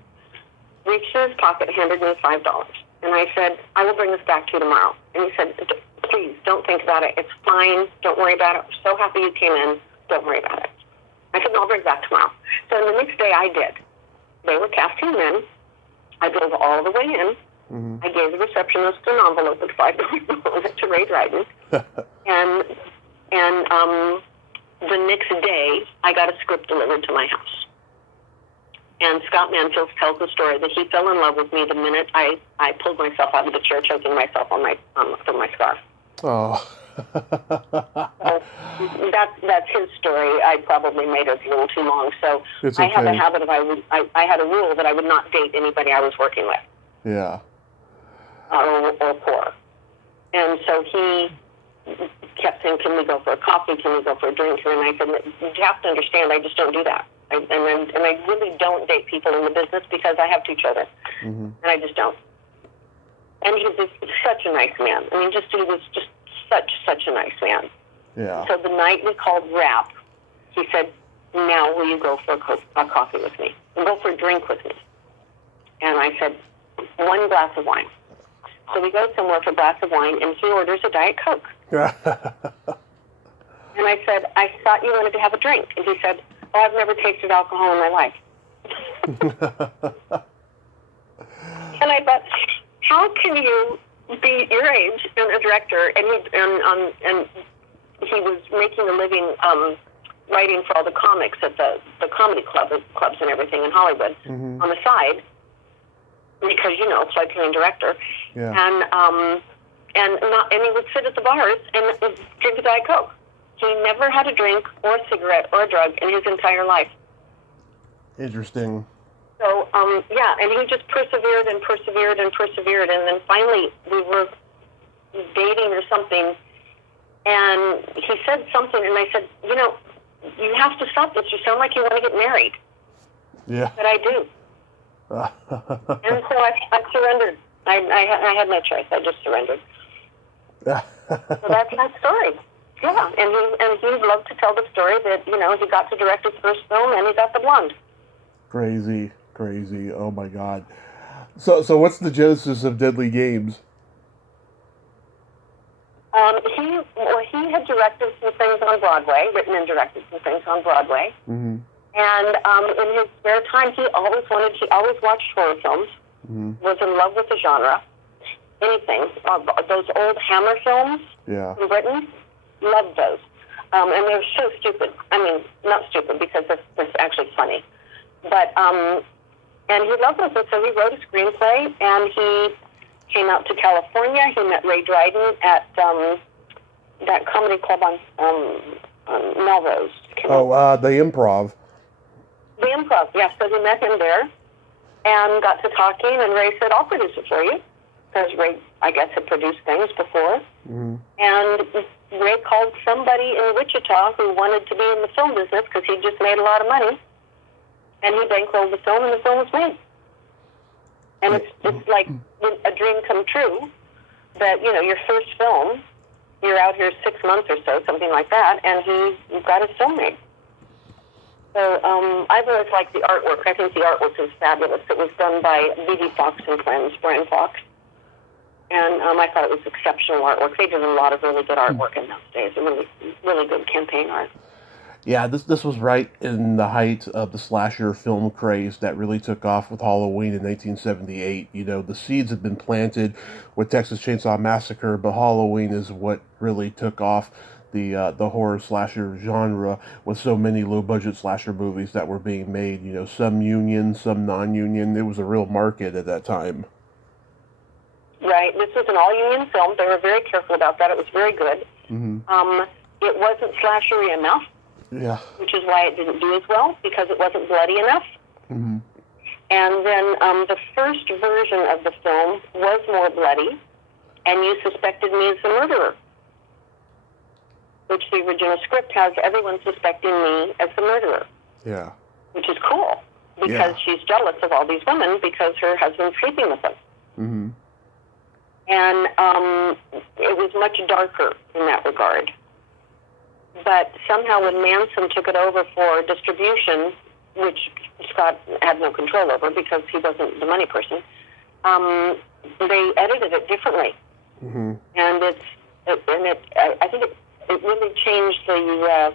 reached in his pocket, handed me $5. And I said, I will bring this back to you tomorrow. And he said, please, don't think about it. It's fine. Don't worry about it. We're so happy you came in. Don't worry about it. I said, no, I'll bring it back tomorrow. So the next day I did. They were casting him in. I drove all the way in. I gave the receptionist an envelope with $5 to Ray Dryden. and the next day, I got a script delivered to my house. And Scott Mansfield tells the story that he fell in love with me the minute I pulled myself out of the chair, choking myself on from my scarf. Oh. So that's his story. I probably made it a little too long. So it's I okay. have a habit of I had a rule that I would not date anybody I was working with. Yeah. Or poor. And so he kept saying, can we go for a coffee? Can we go for a drink? And I said, you have to understand, I just don't do that. And I really don't date people in the business because I have 2 children. And I just don't. And he's just such a nice man. I mean, he was just such a nice man. Yeah. So the night we called wrap, he said, now will you go for a coffee with me? Go for a drink with me? And I said, 1 glass of wine. So we go somewhere for a glass of wine, and he orders a Diet Coke. And I said, I thought you wanted to have a drink. And he said, oh, I've never tasted alcohol in my life. And I thought, how can you be your age and a director, and he was making a living writing for all the comics at the comedy clubs and everything in Hollywood on the side, because floodplain director, and he would sit at the bars and drink a Diet Coke. He never had a drink or a cigarette or a drug in his entire life. Interesting. So, and he just persevered and persevered and persevered, and then finally we were dating or something, and he said something, and I said, you have to stop this. You sound like you want to get married. Yeah. But I do. And so I surrendered. I had no choice. I just surrendered. So that's that story. Yeah, and he loved to tell the story that, he got to direct his first film and he got the blonde. Crazy. Oh my God. So what's the genesis of Deadly Games? He had directed some things on Broadway, written and directed some things on Broadway. And in his spare time, he always watched horror films, was in love with the genre, anything. Those old Hammer films from Britain, loved those. And they were so stupid. I mean, not stupid because they're actually funny. But, and he loved those, and so he wrote a screenplay, and he came out to California. He met Ray Dryden at that comedy club on Melrose. The Improv. The Improv, yes. So he met him there and got to talking, and Ray said, I'll produce it for you. Because Ray, I guess, had produced things before. Mm-hmm. And Ray called somebody in Wichita who wanted to be in the film business because he just made a lot of money. And he bankrolled the film, and the film was made. And it's like a dream come true that, your first film, you're out here 6 months or so, something like that, and he got his film made. So I've always liked the artwork. I think the artwork is fabulous. It was done by B.D. Fox and Friends, Brian Fox. And I thought it was exceptional artwork. They did a lot of really good artwork in those days. Really, really good campaign art. Yeah, this was right in the height of the slasher film craze that really took off with Halloween in 1978. The seeds had been planted with Texas Chainsaw Massacre, but Halloween is what really took off the horror slasher genre with so many low-budget slasher movies that were being made. Some union, some non-union. It was a real market at that time. Right. This was an all-union film. They were very careful about that. It was very good. Mm-hmm. It wasn't slashery enough. Yeah. Which is why it didn't do as well, because it wasn't bloody enough. Mm-hmm. And then the first version of the film was more bloody, and you suspected me as the murderer. Which the original script has everyone suspecting me as the murderer. Yeah. Which is cool, because she's jealous of all these women because her husband's sleeping with them. Mm-hmm. And it was much darker in that regard. But somehow when Manson took it over for distribution, which Scott had no control over because he wasn't the money person, they edited it differently. Mm-hmm. And I think it really changed the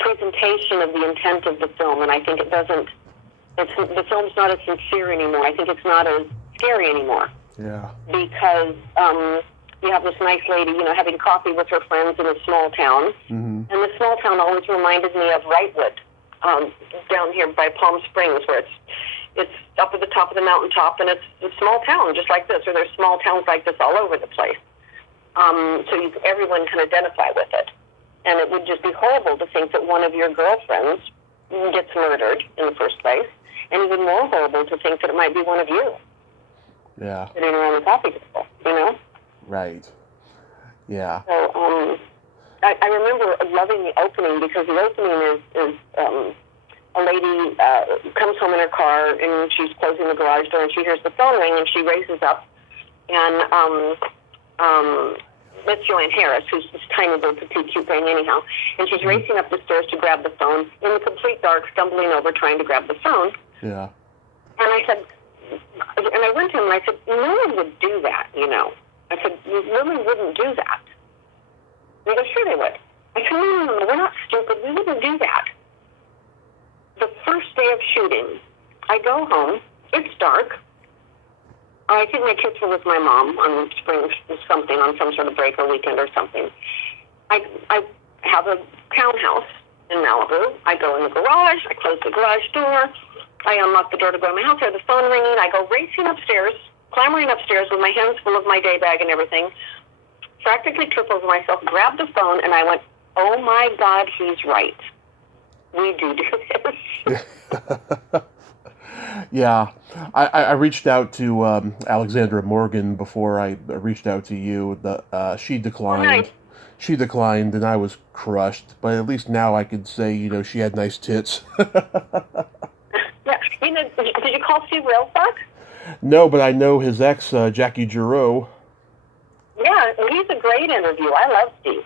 presentation of the intent of the film. And I think the film's not as sincere anymore. I think it's not as scary anymore. Yeah. Because you have this nice lady, having coffee with her friends in a small town. Mm-hmm. And the small town always reminded me of Wrightwood, down here by Palm Springs, where it's up at the top of the mountaintop, and it's a small town just like this, or there's small towns like this all over the place. So everyone can identify with it. And it would just be horrible to think that one of your girlfriends gets murdered in the first place, and even more horrible to think that it might be one of you. Yeah. Sitting around the coffee table, Right. Yeah. So I remember loving the opening, because the opening is a lady comes home in her car, and she's closing the garage door, and she hears the phone ring, and she raises up, and Miss Joanne Harris, who's this tiny little petite cute thing anyhow, and she's racing up the stairs to grab the phone in the complete dark, stumbling over trying to grab the phone. Yeah. And I said, and I went to him and I said, no one would do that, I said, women wouldn't do that. And he goes, sure they would. I said, no, we're not stupid. We wouldn't do that. The first day of shooting, I go home. It's dark. I think my kids were with my mom on something, on some sort of break or weekend or something. I have a townhouse in Malibu. I go in the garage. I close the garage door. I unlock the door to go to my house. I have the phone ringing. I go racing upstairs, clambering upstairs with my hands full of my day bag and everything. Practically trip over myself, grabbed the phone, and I went, oh my God, he's right. We do this. Yeah. I reached out to Alexandra Morgan before I reached out to you. She declined. Oh, nice. She declined, and I was crushed. But at least now I could say, she had nice tits. Yeah. Did you call Steve Railstock? No, but I know his ex, Jackie Giroux. Yeah, he's a great interview. I love Steve.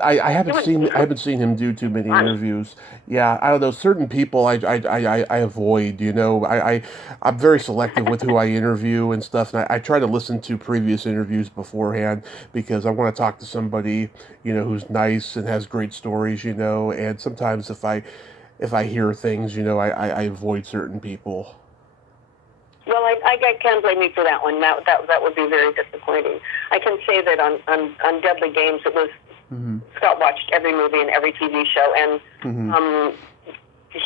I haven't seen him do too many interviews. Yeah, I don't know. Certain people I avoid. I'm very selective with who I interview and stuff. And I try to listen to previous interviews beforehand because I want to talk to somebody who's nice and has great stories. And sometimes if I hear things, I avoid certain people. Well, I can't blame you for that one. That would be very disappointing. I can say that on Deadly Games, it was. Mm-hmm. Scott watched every movie and every TV show, and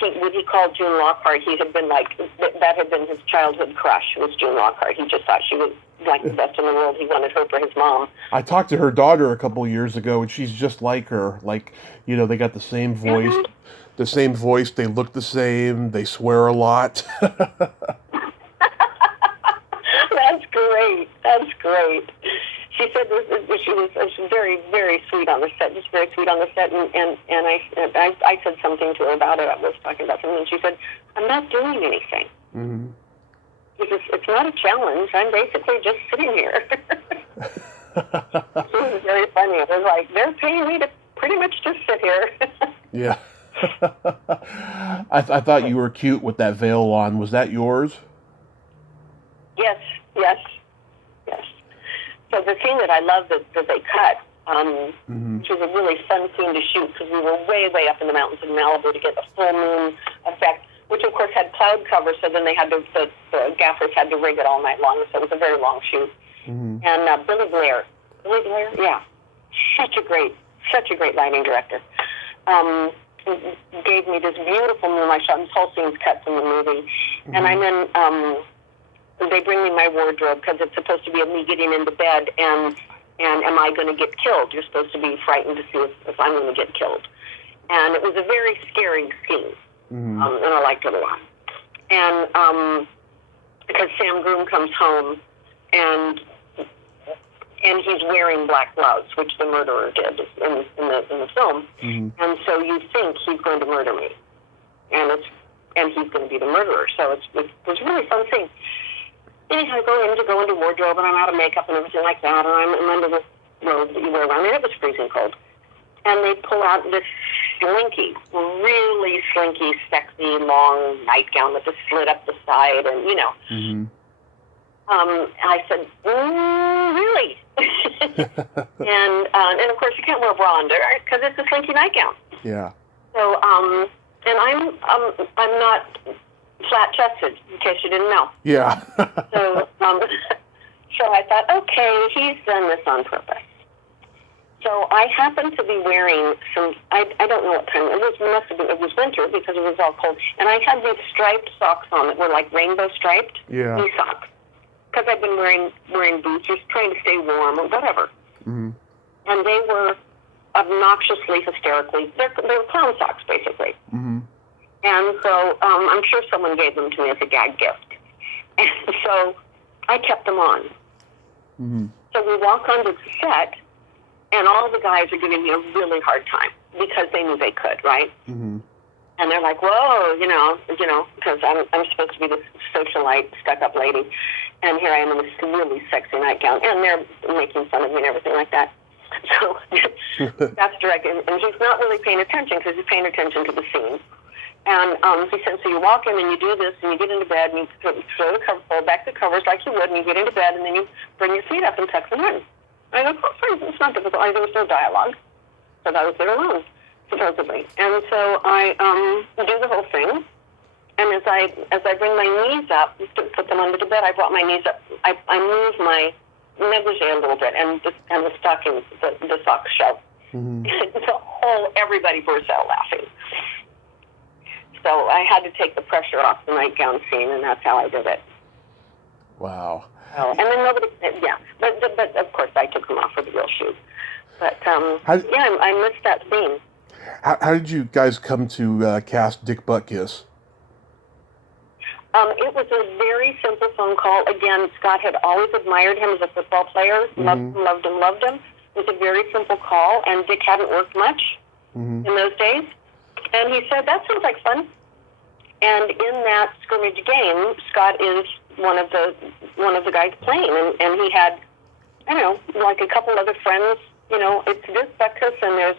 what he called June Lockhart, he had been like, that had been his childhood crush, was June Lockhart. He just thought she was like the best in the world. He wanted her for his mom. I talked to her daughter a couple years ago, and she's just like her. Like, they got the same voice. Mm-hmm. The same voice. They look the same. They swear a lot. That's great. That's great. She said she was very, very sweet on the set, just very sweet on the set, and I said something to her about it. I was talking about something, and she said, "I'm not doing anything. Mm-hmm. It's not a challenge. I'm basically just sitting here." It was very funny. It was like, they're paying me to pretty much just sit here. Yeah. I thought you were cute with that veil on. Was that yours? Yes. So the scene that I love that they cut, which was a really fun scene to shoot because we were way, way up in the mountains in Malibu to get the full moon effect, which of course had cloud cover, so then they had the gaffers had to rig it all night long, so it was a very long shoot. Mm-hmm. And Billy Blair, yeah, such a great lighting director. Gave me this beautiful moonlight shot. This whole scene's cut from the movie, mm-hmm. and I'm in. They bring me my wardrobe because it's supposed to be of me getting into bed and am I going to get killed? You're supposed to be frightened to see if I'm going to get killed. And it was a very scary scene, mm-hmm. And I liked it a lot. And because Sam Groom comes home and he's wearing black gloves, which the murderer did in the film, mm-hmm. and so you think he's going to murder me, and he's going to be the murderer. So it was a really fun scene. Anyhow, I go into wardrobe, and I'm out of makeup and everything like that, and I'm under the robe that you wear around, and it was freezing cold. And they pull out this slinky, really slinky, sexy, long nightgown with a slit up the side, and, Mm-hmm. I said, really? and of course, you can't wear a bra under because it's a slinky nightgown. Yeah. So, and I'm not flat-chested, in case you didn't know. Yeah. So I thought, okay, he's done this on purpose. So I happened to be wearing some, I don't know what time, it was winter because it was all cold, and I had these striped socks on that were like rainbow striped, knee socks, because I've been wearing boots, just trying to stay warm or whatever. Mm-hmm. And they were obnoxiously, hysterically, they were clown socks, basically. Mm-hmm. And so I'm sure someone gave them to me as a gag gift. And so I kept them on. Mm-hmm. So we walk onto the set, and all the guys are giving me a really hard time because they knew they could, right? Mm-hmm. And they're like, whoa, because I'm supposed to be this socialite, stuck-up lady, and here I am in this really sexy nightgown, and they're making fun of me and everything like that. So that's direct, and he's not really paying attention because he's paying attention to the scene. And he said, so you walk in and you do this and you get into bed and you throw the cover, fold back the covers like you would, and you get into bed and then you bring your feet up and tuck them in. I go, oh, fine, it's not difficult. There was no dialogue, so I was there alone, supposedly. And so I do the whole thing, and as I bring my knees up to put them under the bed, I brought my knees up. I moved my negligee a little bit, and the stockings, the socks show. Mm-hmm. Everybody burst out laughing. So I had to take the pressure off the nightgown scene, and that's how I did it. Wow. Oh, and then nobody, yeah. But of course I took them off for the real shoot. But, I missed that scene. How did you guys come to cast Dick Buttkiss? It was a very simple phone call. Again, Scott had always admired him as a football player, mm-hmm. loved him. It was a very simple call, and Dick hadn't worked much mm-hmm. in those days. And he said, that sounds like fun. And in that scrimmage game, Scott is one of the guys playing, and he had, like a couple other friends. It's Dick Buttkiss, and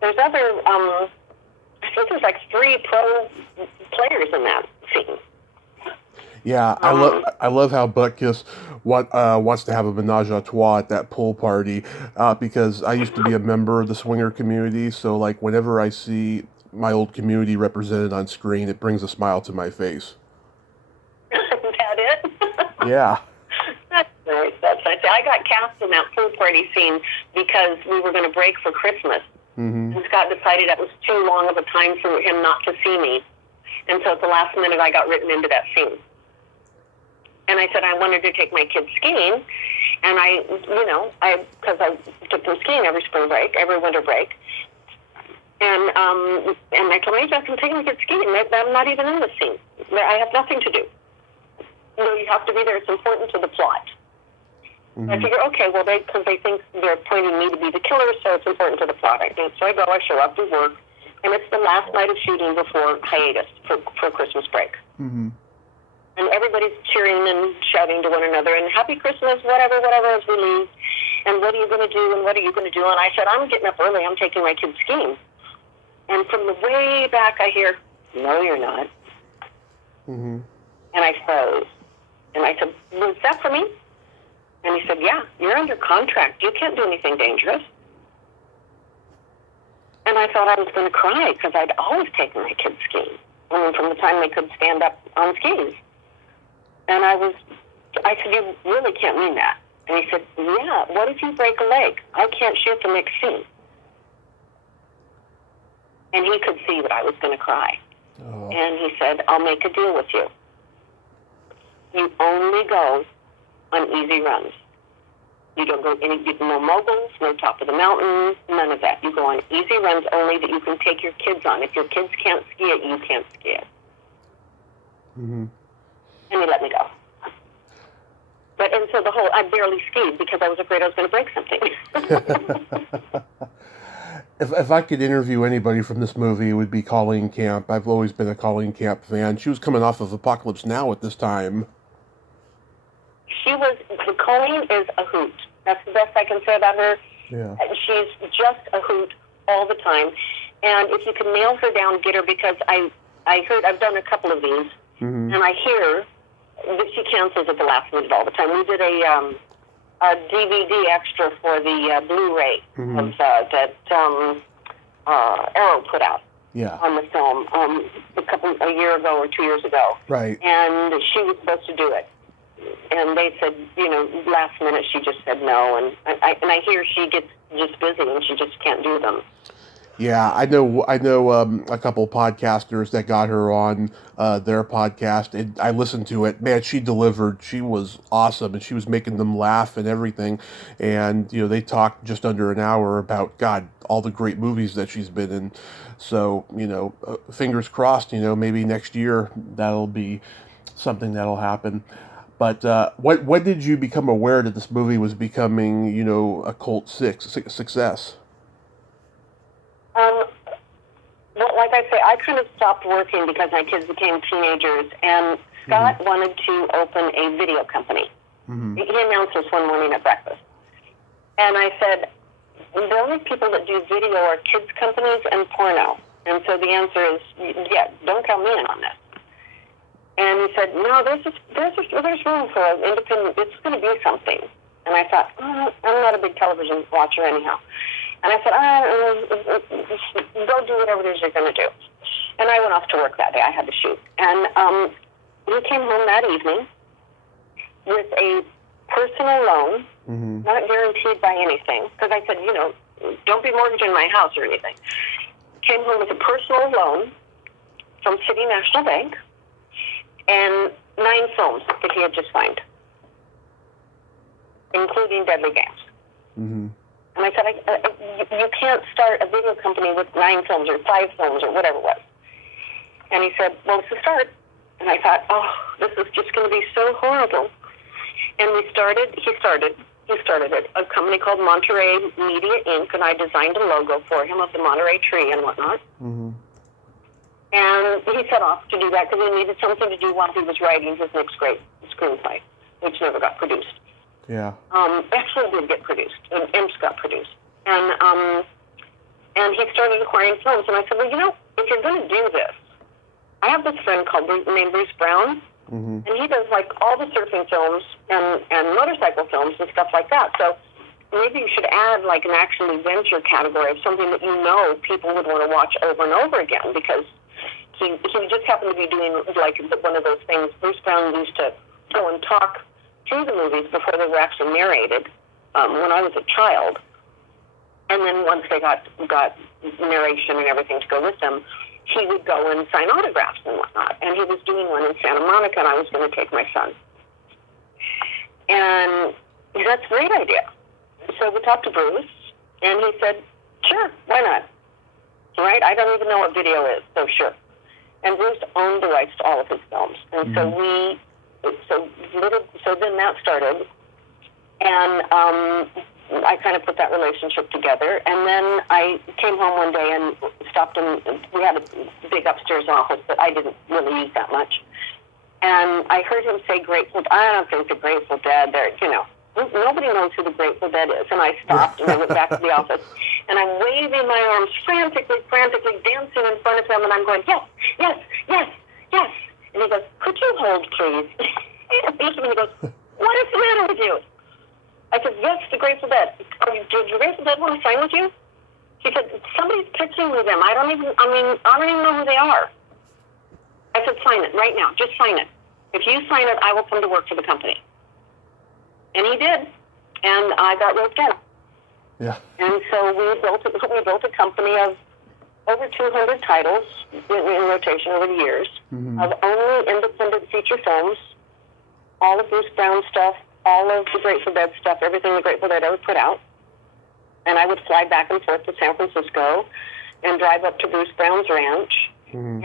there's other. I think there's like 3 pro players in that scene. Yeah, I love how Buttkiss wants to have a menage a trois at that pool party because I used to be a member of the swinger community. So like whenever I see my old community represented on screen, it brings a smile to my face. Is that it? Yeah. That's nice. I got cast in that pool party scene because we were going to break for Christmas. Mm-hmm. And Scott decided that was too long of a time for him not to see me. And so at the last minute, I got written into that scene. And I said I wanted to take my kids skiing, and because I took them skiing every spring break, every winter break, and I told my agent, I'm taking my kids skiing. I'm not even in the scene. I have nothing to do. No, you have to be there. It's important to the plot. Mm-hmm. I figure, okay, well, because they think they're pointing me to be the killer, so it's important to the plot. So I go, I show up, do work, and it's the last night of shooting before hiatus for Christmas break. Mm-hmm. And everybody's cheering and shouting to one another, and Happy Christmas, whatever, as we leave. And what are you going to do, and what are you going to do? And I said, I'm getting up early. I'm taking my kids skiing. And from the way back, I hear, no, you're not. Mm-hmm. And I froze. And I said, was that for me? And he said, yeah, you're under contract. You can't do anything dangerous. And I thought I was going to cry because I'd always taken my kids skiing. I mean, from the time they could stand up on skis. And I said, you really can't mean that. And he said, yeah, what if you break a leg? I can't shoot the next scene. And he could see that I was going to cry. Oh. And he said, I'll make a deal with you. You only go on easy runs. You don't go no moguls, no top of the mountain, none of that. You go on easy runs only that you can take your kids on. If your kids can't ski it, you can't ski it. Mm-hmm. And he let me go. And so I barely skied because I was afraid I was going to break something. If I could interview anybody from this movie, it would be Colleen Camp. I've always been a Colleen Camp fan. She was coming off of Apocalypse Now at this time. Colleen is a hoot. That's the best I can say about her. Yeah. She's just a hoot all the time. And if you can nail her down, get her, because I've done a couple of these, mm-hmm. and I hear that she cancels at the last minute all the time. We did a DVD extra for the Blu-ray mm-hmm. of that Arrow put out on the film a year ago or 2 years ago. Right. And she was supposed to do it. And they said, last minute she just said no. And I hear she gets just busy and she just can't do them. Yeah, I know a couple podcasters that got her on their podcast, and I listened to it. Man, she delivered. She was awesome, and she was making them laugh and everything. And, they talked just under an hour about, God, all the great movies that she's been in. So, fingers crossed, maybe next year that'll be something that'll happen. But when did you become aware that this movie was becoming, a cult success? Well, like I say, I kind of stopped working because my kids became teenagers, and Scott mm-hmm. wanted to open a video company. Mm-hmm. He announced this one morning at breakfast. And I said, the only people that do video are kids companies and porno. And so the answer is, yeah, don't count me in on this. And he said, no, there's room for an independent, it's going to be something. And I thought, I'm not a big television watcher anyhow. And I said, go do whatever it is you're going to do. And I went off to work that day. I had to shoot. And we came home that evening with a personal loan, mm-hmm. not guaranteed by anything, because I said, don't be mortgaging my house or anything. Came home with a personal loan from City National Bank and 9 films that he had just signed, including Deadly Games. Mm-hmm. And I said, you can't start a video company with 9 films or 5 films or whatever it was. And he said, well, it's a start. And I thought, this is just going to be so horrible. And he started it, a company called Monterey Media Inc., and I designed a logo for him of the Monterey tree and whatnot. Mm-hmm. And he set off to do that because he needed something to do while he was writing his next great screenplay, which never got produced. Yeah. Actually did get produced, and Imps got produced. And he started acquiring films, and I said, well, if you're going to do this, I have this friend named Bruce Brown, mm-hmm. and he does, all the surfing films and motorcycle films and stuff like that. So maybe you should add, an action adventure category of something that people would want to watch over and over again, because he just happened to be doing, one of those things. Bruce Brown used to go and talk through the movies before they were actually narrated when I was a child. And then once they got narration and everything to go with them, he would go and sign autographs and whatnot. And he was doing one in Santa Monica, and I was going to take my son. And that's a great idea. So we talked to Bruce, and he said, sure, why not? Right? I don't even know what video is, so sure. And Bruce owned the rights to all of his films. And so then that started. And I kind of put that relationship together. And then I came home one day and stopped in. We had a big upstairs office that I didn't really use that much. And I heard him say I don't think the Grateful Dead, nobody knows who the Grateful Dead is. And I stopped and I went back to the office. And I'm waving my arms frantically, dancing in front of him. And I'm going, yes, yes, yes, yes. And he goes, could you hold, please? And he goes, what is the matter with you? I said, yes, the Grateful Dead. Does the Grateful Dead want to sign with you? He said, somebody's pitching with them. I don't even know who they are. I said, sign it right now. Just sign it. If you sign it, I will come to work for the company. And he did. And I got roped in. Yeah. And so we built a company of over 200 titles in rotation over the years, of only independent feature films, all of Bruce Brown stuff, all of the Grateful Dead stuff, everything the Grateful Dead ever put out. And I would fly back and forth to San Francisco and drive up to Bruce Brown's ranch. And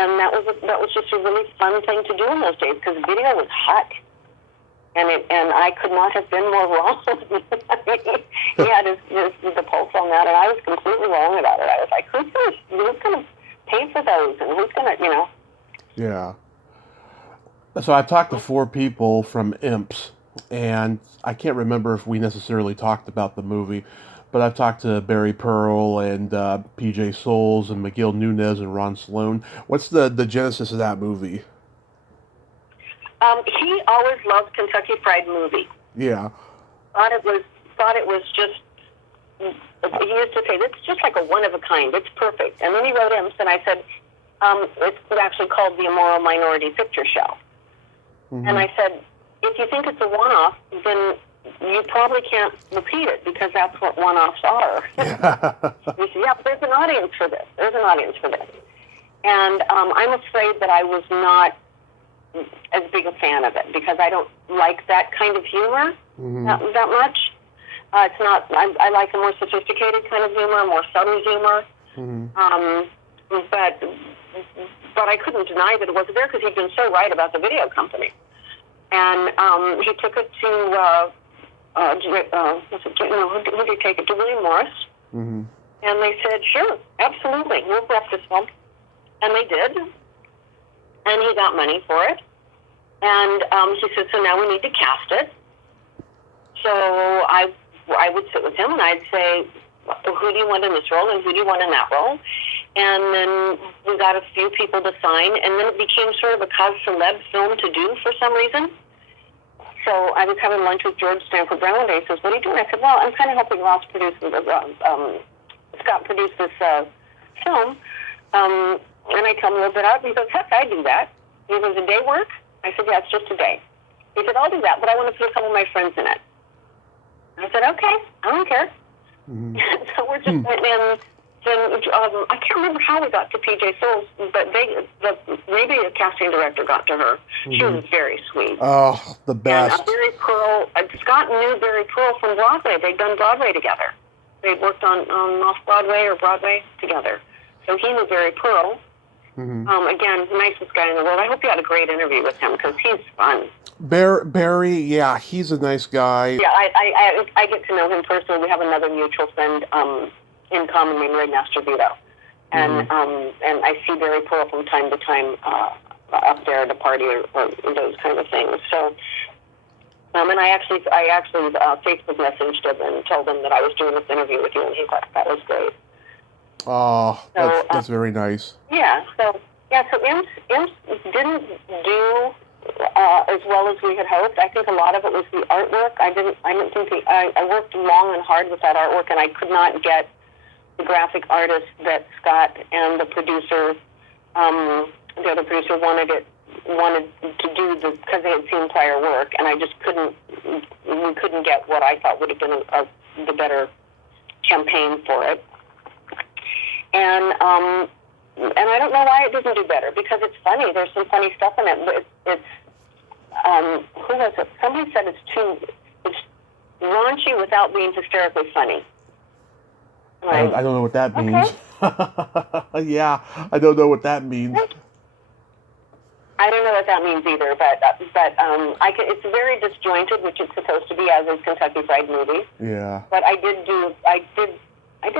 that was just a really fun thing to do in those days because video was hot. And I could not have been more wrong. He had the pulse on that, and I was completely wrong about it. I was like, who's going to pay for those, and who's going to, Yeah. So I talked to 4 people from Imps, and I can't remember if we necessarily talked about the movie, but I've talked to Barry Pearl and PJ Souls and Miguel Nunez and Ron Sloan. What's the genesis of that movie? He always loved Kentucky Fried Movie. Yeah. Thought it was just. He used to say, "It's just like a one of a kind. It's perfect." And then he wrote Imps, and I said, "It's actually called the Immoral Minority Picture Show." And I said, "If you think it's a one-off, then you probably can't repeat it because that's what one-offs are." He said, "Yeah, but there's an audience for this. There's an audience for this." And I'm afraid that I was not as big a fan of it because I don't like that kind of humor that much. It's not. I like a more sophisticated kind of humor, more subtle humor. But I couldn't deny that it wasn't there because he'd been so right about the video company. And he took it to who did he take it to? William Morris. And they said, "Sure, absolutely, we'll rep this film," and they did. And he got money for it. And he said, so now we need to cast it. So I would sit with him and I'd say, who do you want in this role and who do you want in that role? And then we got a few people to sign. And then it became sort of a cause celeb film to do for some reason. So I was having lunch with George Stanford Brown one day. He says, what are you doing? I said, well, I'm kind of helping Ross produce, Scott produce this film. And I tell him a little bit out. He goes, heck, I do that. He goes, a day work? I said, yeah, it's just a day. He said, I'll do that, but I want to put a couple of my friends in it. I said, okay, I don't care. So we're just went in. Then I can't remember how we got to PJ Souls, but maybe a casting director got to her. She was very sweet. Oh, the best. And Barry Pearl, Scott knew Barry Pearl from Broadway. They'd done Broadway together. They'd worked on off-Broadway or Broadway together. So he knew Barry Pearl. Again, nicest guy in the world. I hope you had a great interview with him because he's fun. Barry, yeah, he's a nice guy. Yeah, I get to know him personally. We have another mutual friend in common named Ray Masterbito. And I see Barry Pearl from time to time up there at a party or those kind of things. So, and I actually Facebook messaged him and told him that I was doing this interview with you, and he thought that was great. Oh, that's very nice. Yeah, so Imps didn't do as well as we had hoped. I think a lot of it was the artwork. I worked long and hard with that artwork, and I could not get the graphic artist that Scott and the producer, the other producer wanted to do because they had seen prior work, and I just we couldn't get what I thought would have been the better campaign for it. And I don't know why it didn't do better, because it's funny. There's some funny stuff in it. It's who was it? Somebody said it's raunchy without being hysterically funny. I don't know what that means. Yeah, I don't know what that means. I don't know what that means either, but it's very disjointed, which it's supposed to be, as is Kentucky Fried Movie. Yeah. But I did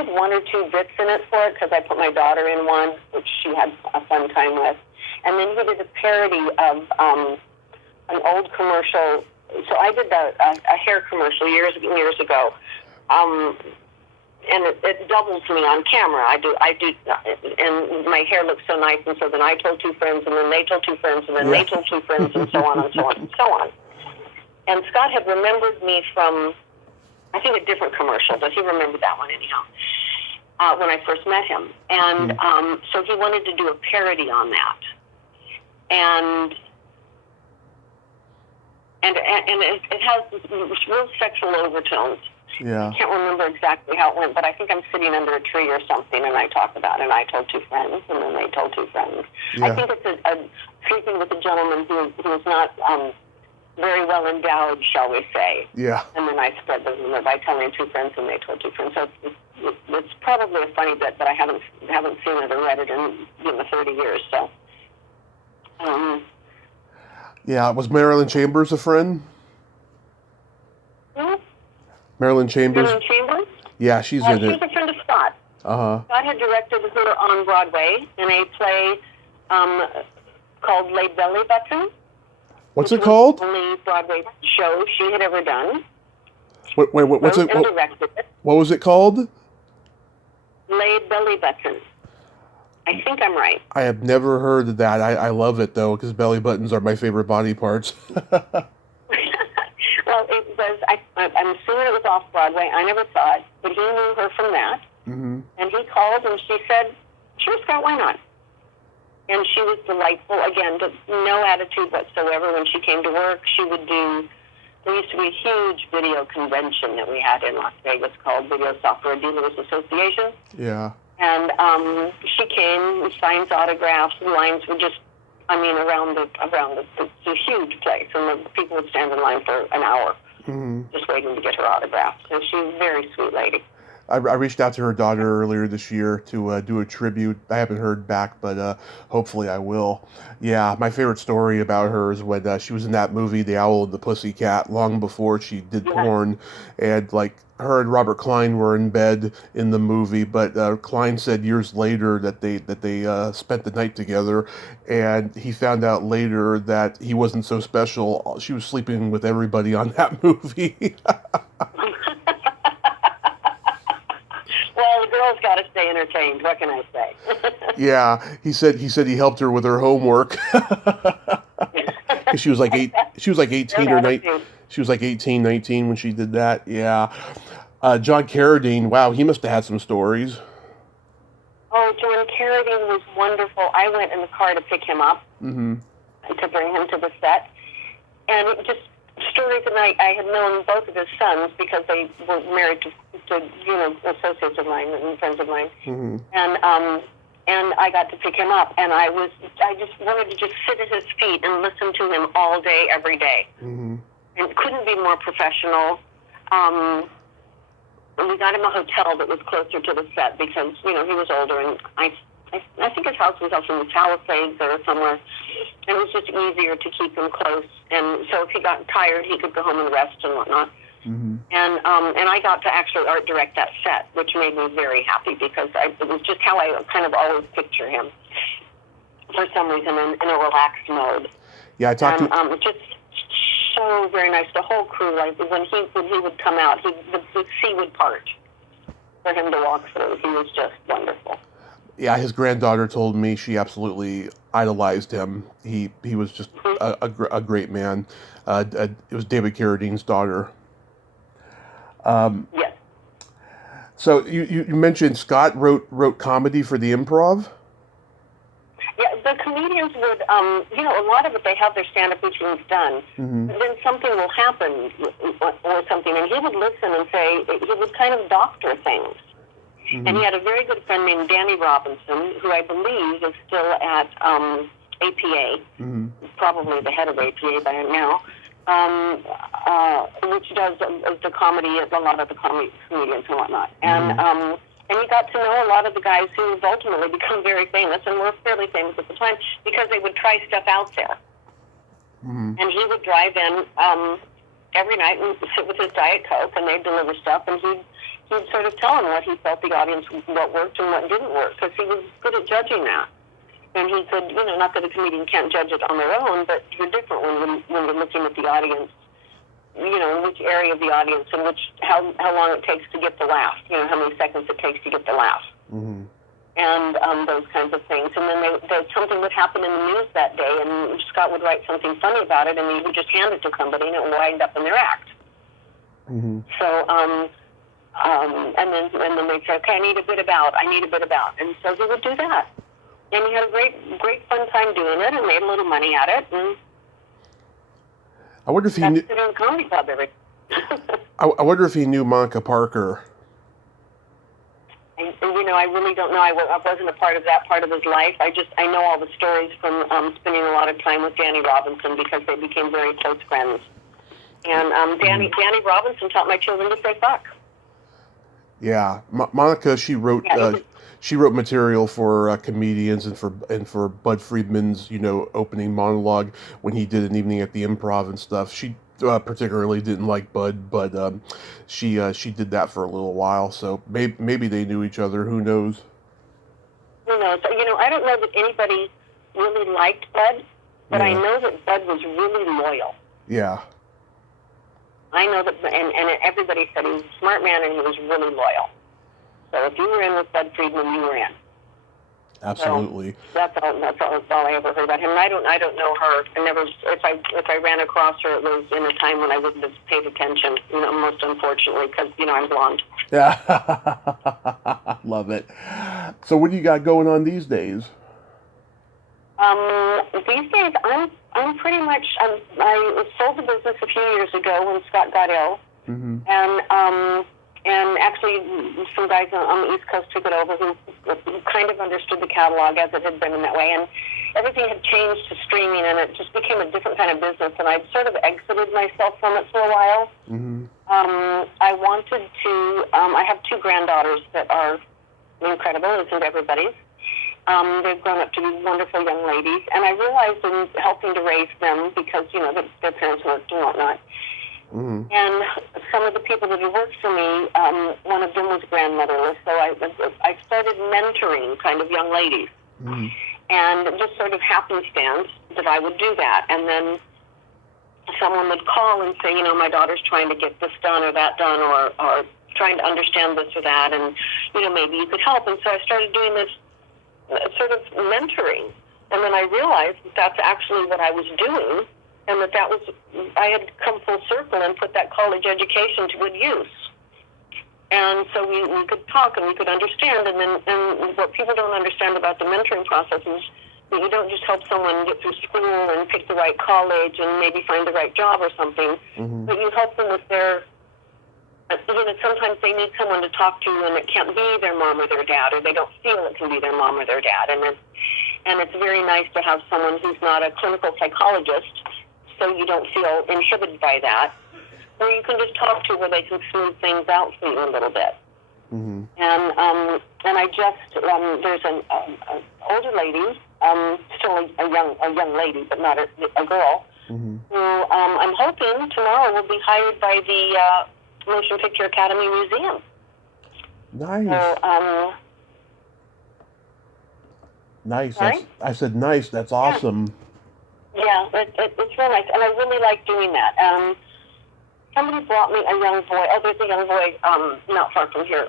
1 or 2 bits in it for it, because I put my daughter in one, which she had a fun time with. And then he did a parody of an old commercial. So I did a hair commercial years ago. And it doubles me on camera. I do, and my hair looks so nice. And so then I told 2 friends, and then they told 2 friends, and then they told 2 friends, and so on and so on and so on. And Scott had remembered me from, I think, a different commercial, but he remembered that one anyhow, when I first met him. And so he wanted to do a parody on that. And it has real sexual overtones. Yeah. I can't remember exactly how it went, but I think I'm sitting under a tree or something, and I talk about it, and I told 2 friends, and then they told 2 friends. Yeah. I think it's a sleeping with a gentleman who is not very well endowed, shall we say. Yeah. And then I spread the rumor by telling 2 friends, and they told 2 friends. So it's probably a funny bit, but I haven't seen it or read it in 30 years. So. Yeah. Was Marilyn Chambers a friend? Hmm? Marilyn Chambers? Marilyn Chambers? Yeah, she's in it. She's a friend of Scott. Uh-huh. Scott had directed her on Broadway in a play called Lay Belly Button. What's it called? The only Broadway show she had ever done. Wait, what's it? And directed it. What was it called? Lay Belly Button. I think I'm right. I have never heard of that. I love it, though, because belly buttons are my favorite body parts. Well, it was, I'm assuming it was off-Broadway. I never saw it, but he knew her from that. Mm-hmm. And he called, and she said, sure, Scott, why not? And she was delightful. Again, no attitude whatsoever. When she came to work, she would do, there used to be a huge video convention that we had in Las Vegas called Video Software Dealers Association. Yeah. And she came, signs autographs, the lines were just, around the huge place, and the people would stand in line for an hour, just waiting to get her autograph. So she's a very sweet lady. I reached out to her daughter earlier this year to do a tribute. I haven't heard back, but hopefully I will. Yeah, my favorite story about her is when she was in that movie, The Owl and the Pussycat, long before she did porn, and like her and Robert Klein were in bed in the movie, but Klein said years later that they spent the night together, and he found out later that he wasn't so special. She was sleeping with everybody on that movie. Well, the girl's got to stay entertained. What can I say? Yeah, he said he helped her with her homework. She was like 18 or 19. She was like 18, 19 when she did that. Yeah. John Carradine, wow, he must have had some stories. Oh, John Carradine was wonderful. I went in the car to pick him up, to bring him to the set. And it just stories, and I had known both of his sons because they were married to associates of mine and friends of mine. And I got to pick him up, and I just wanted to just sit at his feet and listen to him all day, every day. And couldn't be more professional. And we got him a hotel that was closer to the set because, he was older, and I think his house was up in the Palisades or somewhere, and it was just easier to keep him close. And so if he got tired, he could go home and rest and whatnot. And I got to actually art direct that set, which made me very happy because it was just how I kind of always picture him, for some reason, in a relaxed mode. Yeah, I talked to... just so very nice. The whole crew, like when he would come out, the sea would part for him to walk through. He was just wonderful. Yeah, his granddaughter told me she absolutely idolized him. He was just a great man. It was David Carradine's daughter. Yes. So you mentioned Scott wrote comedy for the Improv? Yeah, the comedians would, a lot of it, they have their stand-up routines done. But then something will happen or something, and he would listen and say, he would kind of doctor things. Mm-hmm. And he had a very good friend named Danny Robinson, who I believe is still at APA, mm-hmm. probably the head of APA by now, which does the comedy, a lot of the comedians and whatnot. Mm-hmm. And he got to know a lot of the guys who have ultimately become very famous, and were fairly famous at the time, because they would try stuff out there. Mm-hmm. And he would drive in every night and sit with his Diet Coke, and they'd deliver stuff, and he'd sort of tell them what he felt the audience, what worked and what didn't work, because he was good at judging that. And he could, not that a comedian can't judge it on their own, but you're different when you're looking at the audience, which area of the audience and how long it takes to get the laugh, how many seconds it takes to get the laugh. Mm-hmm. And those kinds of things. And then something would happen in the news that day, and Scott would write something funny about it, and he would just hand it to somebody, and it would wind up in their act. Mm-hmm. So, and then they'd say, okay, I need a bit about, and so he would do that. And he had a great fun time doing it, and made a little money at it, and I wonder if he knew. In a comedy club I wonder if he knew Monica Parker. I really don't know. I wasn't a part of that part of his life. I know all the stories from spending a lot of time with Danny Robinson, because they became very close friends. And Danny Robinson taught my children to say fuck. Yeah, Monica. She wrote material for comedians and for Bud Friedman's opening monologue when he did an evening at the Improv and stuff. She particularly didn't like Bud, but she did that for a little while. So maybe they knew each other. Who knows? Who knows? I don't know that anybody really liked Bud, but I know that Bud was really loyal. Yeah. I know that, and everybody said he was a smart man and he was really loyal. So if you were in with Bud Friedman, you were in. Absolutely. So that's all I ever heard about him. And I don't know her. I never. If I ran across her, it was in a time when I wouldn't have paid attention. Most unfortunately, because I'm blonde. Yeah. Love it. So what do you got going on these days? These days, I'm pretty much. I sold the business a few years ago when Scott got ill, mm-hmm. and actually some guys on the East Coast took it over who kind of understood the catalog as it had been in that way, and everything had changed to streaming, and it just became a different kind of business, and I'd sort of exited myself from it for a while. Mm-hmm. I wanted to. I have two granddaughters that are incredible, isn't everybody's? They've grown up to be wonderful young ladies, and I realized in helping to raise them, because their parents worked and whatnot. Mm-hmm. And some of the people that had worked for me, one of them was grandmotherless, so I started mentoring kind of young ladies. Mm-hmm. And just sort of happenstance that I would do that. And then someone would call and say, my daughter's trying to get this done or that done, or trying to understand this or that, and, maybe you could help. And so I started doing this sort of mentoring. And then I realized that that's actually what I was doing, and that was, I had come full circle and put that college education to good use. And so we could talk and we could understand. And what people don't understand about the mentoring process is that you don't just help someone get through school and pick the right college and maybe find the right job or something, mm-hmm. but you help them with their, sometimes they need someone to talk to, and it can't be their mom or their dad, or they don't feel it can be their mom or their dad. And it's very nice to have someone who's not a clinical psychologist, so you don't feel inhibited by that, or you can just talk to where they can smooth things out for you a little bit. Mm-hmm. And I just there's an older lady, still a young lady, but not a girl, mm-hmm. who I'm hoping tomorrow will be hired by the Motion Picture Academy Museum. Nice. So, nice. Sorry? I said nice. That's awesome. Yeah, it's real nice, and I really like doing that. Somebody brought me a young boy. Oh, there's a young boy not far from here,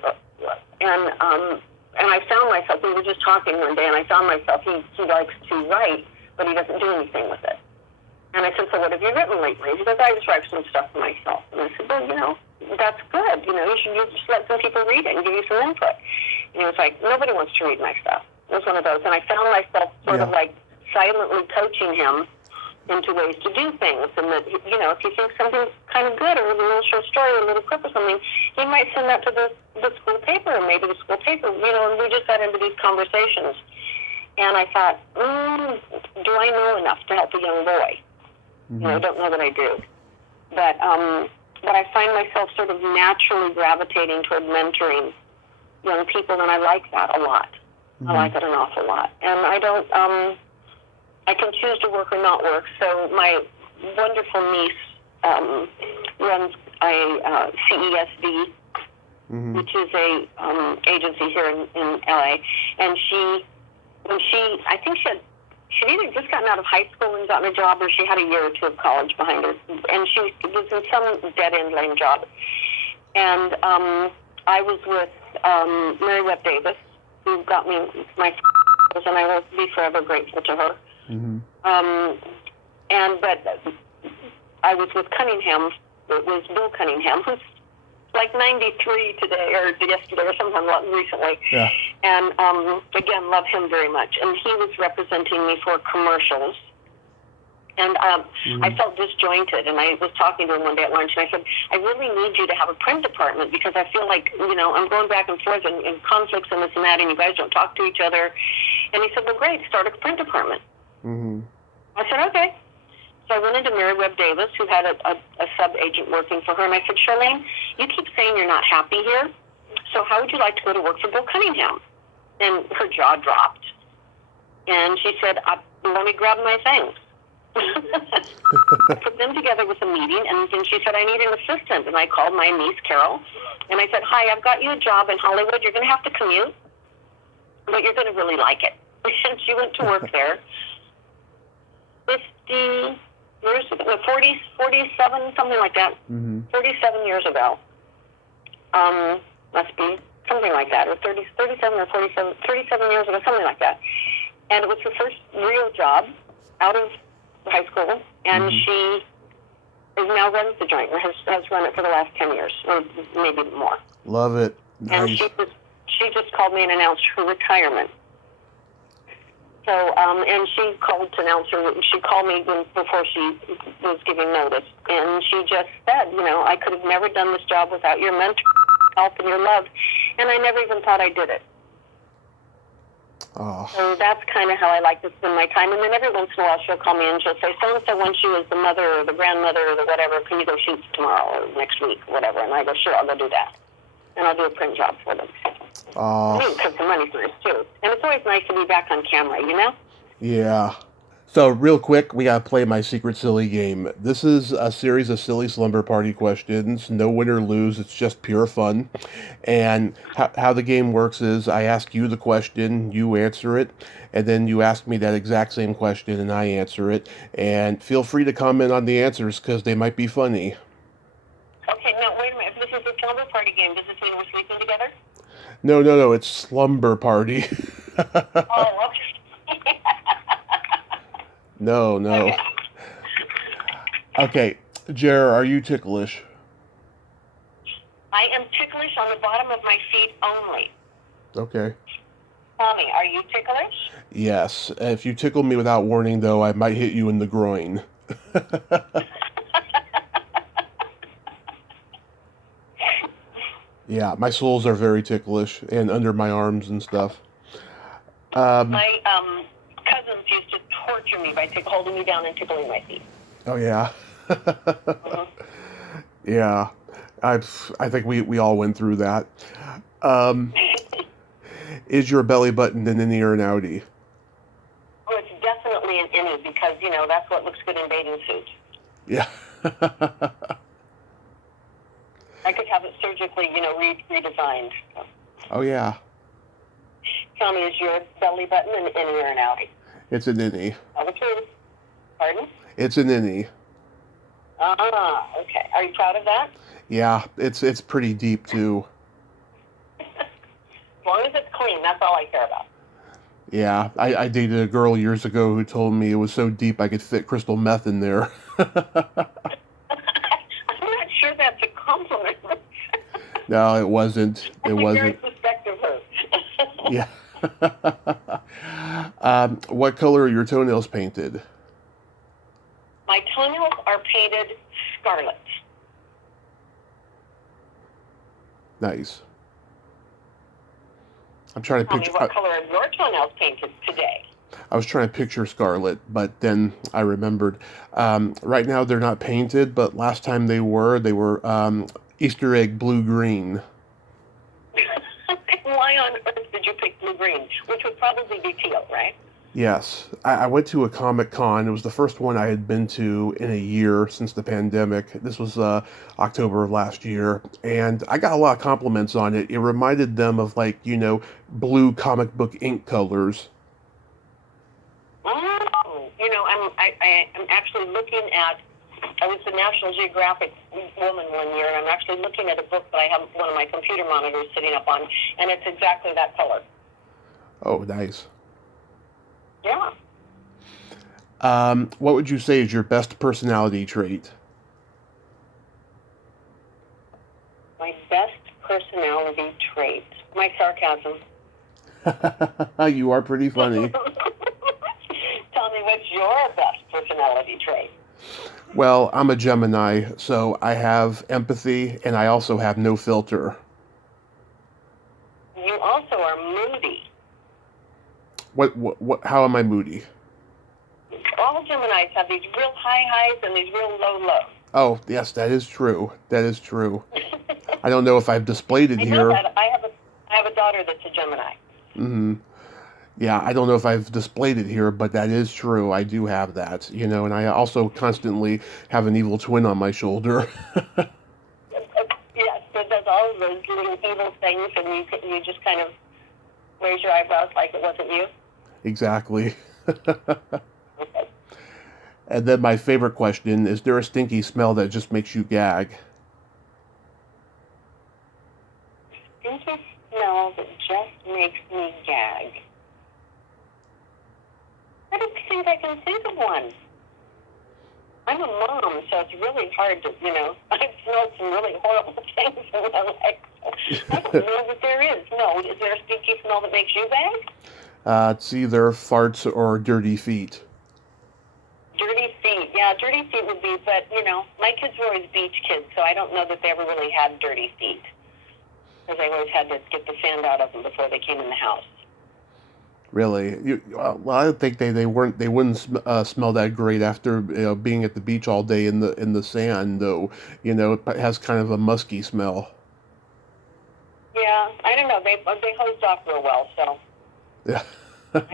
and I found myself. We were just talking one day, and I found myself. He likes to write, but he doesn't do anything with it. And I said, so what have you written lately? He goes, I just write some stuff for myself. And I said, well, that's good. You should just let some people read it and give you some input. And he was like, nobody wants to read my stuff. It was one of those. And I found myself sort of like silently coaching him into ways to do things. And that, if he thinks something's kind of good, or a little short story, or a little clip or something, he might send that to the the school paper, maybe the school paper, and we just got into these conversations. And I thought, do I know enough to help a young boy? Mm-hmm. I don't know that I do. But I find myself sort of naturally gravitating toward mentoring young people, and I like that a lot. Mm-hmm. I like it an awful lot. And I don't, I can choose to work or not work. So my wonderful niece runs a CESD, Mm-hmm. which is a agency here in LA, and I think she'd either just gotten out of high school and gotten a job, or she had a year or two of college behind her, and she was in some dead-end lame job. And I was with Mary Webb Davis, who got me my and I will be forever grateful to her. Mm-hmm. But I was with Cunningham. It was Bill Cunningham, who's like 93 today, or yesterday, or sometime recently. Yeah. And again, love him very much. And he was representing me for commercials. And Mm-hmm. I felt disjointed. And I was talking to him one day at lunch, and I said, I really need you to have a print department, because I feel like, I'm going back and forth and conflicts and this and that, and you guys don't talk to each other. And he said, well, great, start a print department. Mm-hmm. I said, okay. So I went into Mary Webb Davis, who had a sub-agent working for her, and I said, Charlene, you keep saying you're not happy here, so how would you like to go to work for Bill Cunningham? And her jaw dropped, and she said, let me grab my things. I put them together with a meeting, and then she said, I need an assistant, and I called my niece, Carol, and I said, hi, I've got you a job in Hollywood. You're going to have to commute, but you're going to really like it. And she went to work there 50 years ago, 47, something like that. Mm-hmm. 37 years ago. Must be something like that, or 37 or 47, 37 years ago, something like that. And it was her first real job out of high school, and Mm-hmm. she is now runs the joint, and has run it for the last 10 years, or maybe more. Love it. And Nice. she just called me and announced her retirement. So, and she called to announce her. She called me before she was giving notice, and she just said, I could have never done this job without your mentor, help, and your love, and I never even thought I did it. Oh. So that's kind of how I like to spend my time. And then every once in a while she'll call me and she'll say, so-and-so wants you as the mother or the grandmother or the whatever. Can you go shoot tomorrow or next week or whatever? And I go, sure, I'll go do that. And I'll do a print job for them. Oh. Because the money's nice, too. And it's always nice to be back on camera, Yeah. So, real quick, we gotta play my secret silly game. This is a series of silly slumber party questions. No win or lose. It's just pure fun. And how the game works is I ask you the question, you answer it, and then you ask me that exact same question and I answer it. And feel free to comment on the answers because they might be funny. Okay, now, wait a minute. If this is a slumber party game, does this mean we're sleeping together? No. It's slumber party. Oh, okay. No. Okay. Okay, Jere, are you ticklish? I am ticklish on the bottom of my feet only. Okay. Tommy, are you ticklish? Yes. If you tickle me without warning, though, I might hit you in the groin. Yeah, my soles are very ticklish and under my arms and stuff. My cousins used to torture me by holding me down and tickling my feet. Oh, yeah. Mm-hmm. Yeah. I think we all went through that. Is your belly button an innie or an outie? Oh, it's definitely an innie because, that's what looks good in bathing suits. Yeah. I could have it surgically, redesigned. Oh, yeah. Tell me, is your belly button an innie or an outie? It's an innie. Tell the truth. Pardon? It's an innie. Okay. Are you proud of that? Yeah, it's pretty deep, too. As long as it's clean, that's all I care about. Yeah, I dated a girl years ago who told me it was so deep I could fit crystal meth in there. I'm not sure that's a compliment. No, it wasn't. It wasn't. Very suspect of her. Yeah. What color are your toenails painted? My toenails are painted scarlet. Nice. I'm trying to Tell me, picture. what color are your toenails painted today? I was trying to picture scarlet, but then I remembered. Right now they're not painted, but last time they were. They were Easter egg blue-green. Why on earth did you pick blue-green? Which would probably be teal, right? Yes, I went to a Comic-Con. It was the first one I had been to in a year since the pandemic. This was October of last year, and I got a lot of compliments on it. It reminded them of, like, blue comic book ink colors. Oh, I'm actually looking at. I was the National Geographic woman one year, and I'm actually looking at a book that I have one of my computer monitors sitting up on, and it's exactly that color. Oh, nice. Yeah. What would you say is your best personality trait? My best personality trait. My sarcasm. You are pretty funny. Tell me, what's your best personality trait? Well, I'm a Gemini, so I have empathy and I also have no filter. You also are moody. What, how am I moody? All Geminis have these real high highs and these real low lows. Oh, yes, that is true. That is true. I don't know if I've displayed it I here. know that. I have a daughter that's a Gemini. Mm-hmm. Yeah, I don't know if I've displayed it here, but that is true. I do have that, and I also constantly have an evil twin on my shoulder. Yes, that does all of those little evil things, and you just kind of raise your eyebrows like it wasn't you. Exactly. Okay. And then my favorite question, is there a stinky smell that just makes you gag? Stinky smell that just makes me gag. I don't think I can think of one. I'm a mom, so it's really hard to, I've smelled some really horrible things in my life. I don't know that there is. No, is there a stinky smell that makes you gag? It's either farts or dirty feet. Dirty feet. Yeah, dirty feet would be, but, my kids were always beach kids, so I don't know that they ever really had dirty feet. Because I always had to get the sand out of them before they came in the house. Really? Well, I don't think they wouldn't smell that great after being at the beach all day in the sand, though. It has kind of a musky smell. Yeah, I don't know. They hosed off real well, so. Yeah. But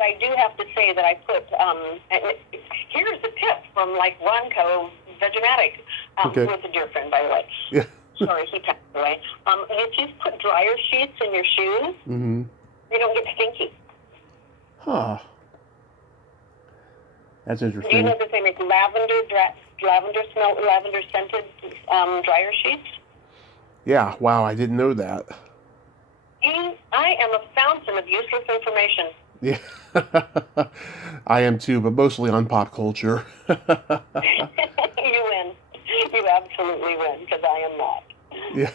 I do have to say that I put. Here's a tip from Ronco Vegematic, Okay. who was a dear friend, by the way. Yeah. Sorry, he passed away. If you put dryer sheets in your shoes, Mm-hmm. you don't get stinky. Huh. That's Do you interesting. know that they make lavender scented dryer sheets? Yeah. Wow. I didn't know that. I am a fountain of useless information. Yeah. I am too, but mostly on pop culture. You win. You absolutely win, because I am not. Yeah.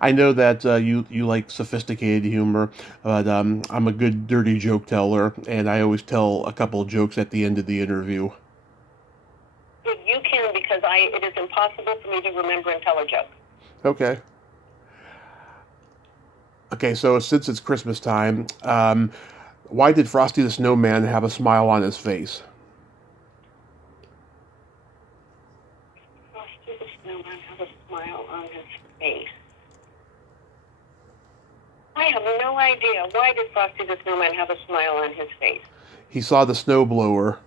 I know that you like sophisticated humor, but I'm a good dirty joke teller, and I always tell a couple of jokes at the end of the interview. You can, because it is impossible for me to remember and tell a joke. Okay. Okay, so since it's Christmas time, why did Frosty the Snowman have a smile on his face? Frosty the Snowman has a smile on his face. I have no idea. Why did Frosty the Snowman have a smile on his face? He saw the snowblower.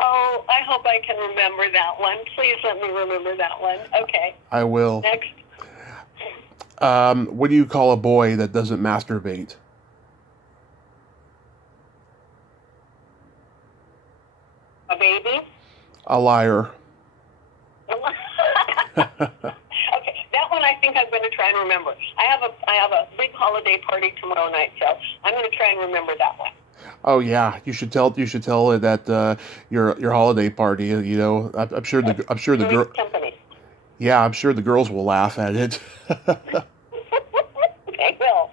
Oh, I hope I can remember that one. Please let me remember that one. Okay. I will. Next. What do you call a boy that doesn't masturbate? A baby? A liar. Okay, that one I think I'm going to try and remember. I have a big holiday party tomorrow night, so I'm going to try and remember that one. Oh yeah, you should tell it at your holiday party. I'm sure the girl. Company. Yeah, I'm sure the girls will laugh at it. They will.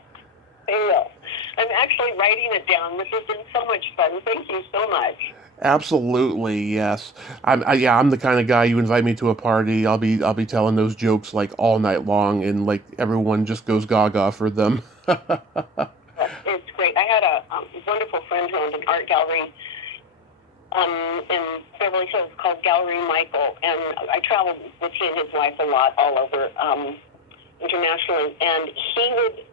They will. I'm actually writing it down. This has been so much fun. Thank you so much. Absolutely, yes. I'm the kind of guy you invite me to a party. I'll be telling those jokes like all night long, and like everyone just goes gaga for them. It's great. I had a wonderful friend who owned an art gallery in Beverly Hills called Gallery Michael, and I traveled with he and his wife a lot all over internationally, and he would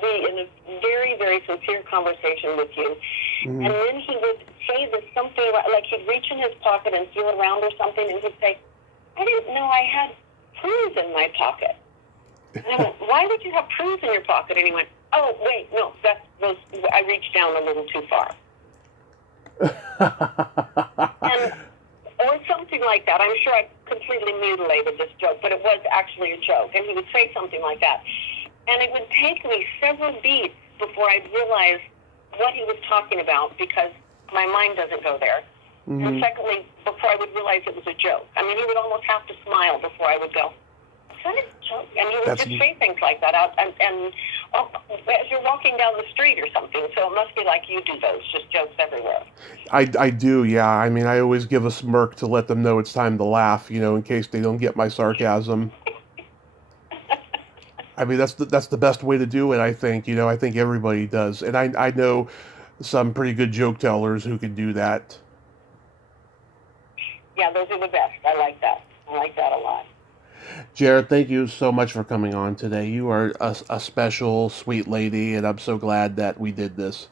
be in a very, very sincere conversation with you, and then he would say that something like he'd reach in his pocket and feel around or something, and he'd say, "I didn't know I had prunes in my pocket." And I went, "Why would you have prunes in your pocket?" And he went, "Oh, wait, no, I reached down a little too far." And, or something like that. I'm sure I completely mutilated this joke, but it was actually a joke. And he would say something like that. And it would take me several beats before I'd realize what he was talking about, because my mind doesn't go there. And secondly, before I would realize it was a joke. I mean, he would almost have to smile before I would go, "Is that a joke?" And he would just say things like that out, and as you're walking down the street or something. So it must be like you do those, just jokes everywhere. I do, yeah. I mean, I always give a smirk to let them know it's time to laugh, in case they don't get my sarcasm. I mean, that's the best way to do it, I think. I think everybody does. And I know some pretty good joke tellers who can do that. Yeah, those are the best. I like that. I like that a lot. Jared, thank you so much for coming on today. You are a special, sweet lady, and I'm so glad that we did this.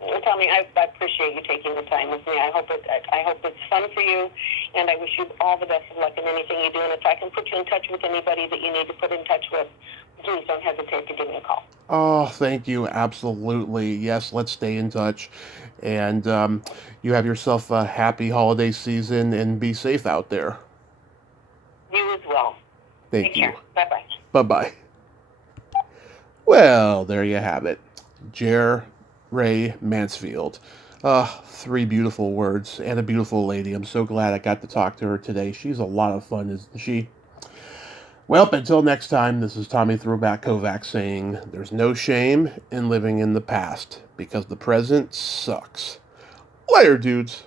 Well, Tommy, I appreciate you taking the time with me. I hope it's fun for you, and I wish you all the best of luck in anything you do. And if I can put you in touch with anybody that you need to put in touch with, please don't hesitate to give me a call. Oh, thank you. Absolutely. Yes, let's stay in touch. And you have yourself a happy holiday season, and be safe out there. You as well. Thank you. Take care. Bye-bye. Bye-bye. Well, there you have it. Jere Rae Mansfield. Three beautiful words and a beautiful lady. I'm so glad I got to talk to her today. She's a lot of fun, isn't she? Well, until next time, this is Tommy Throwback Kovac saying there's no shame in living in the past, because the present sucks. Later, dudes.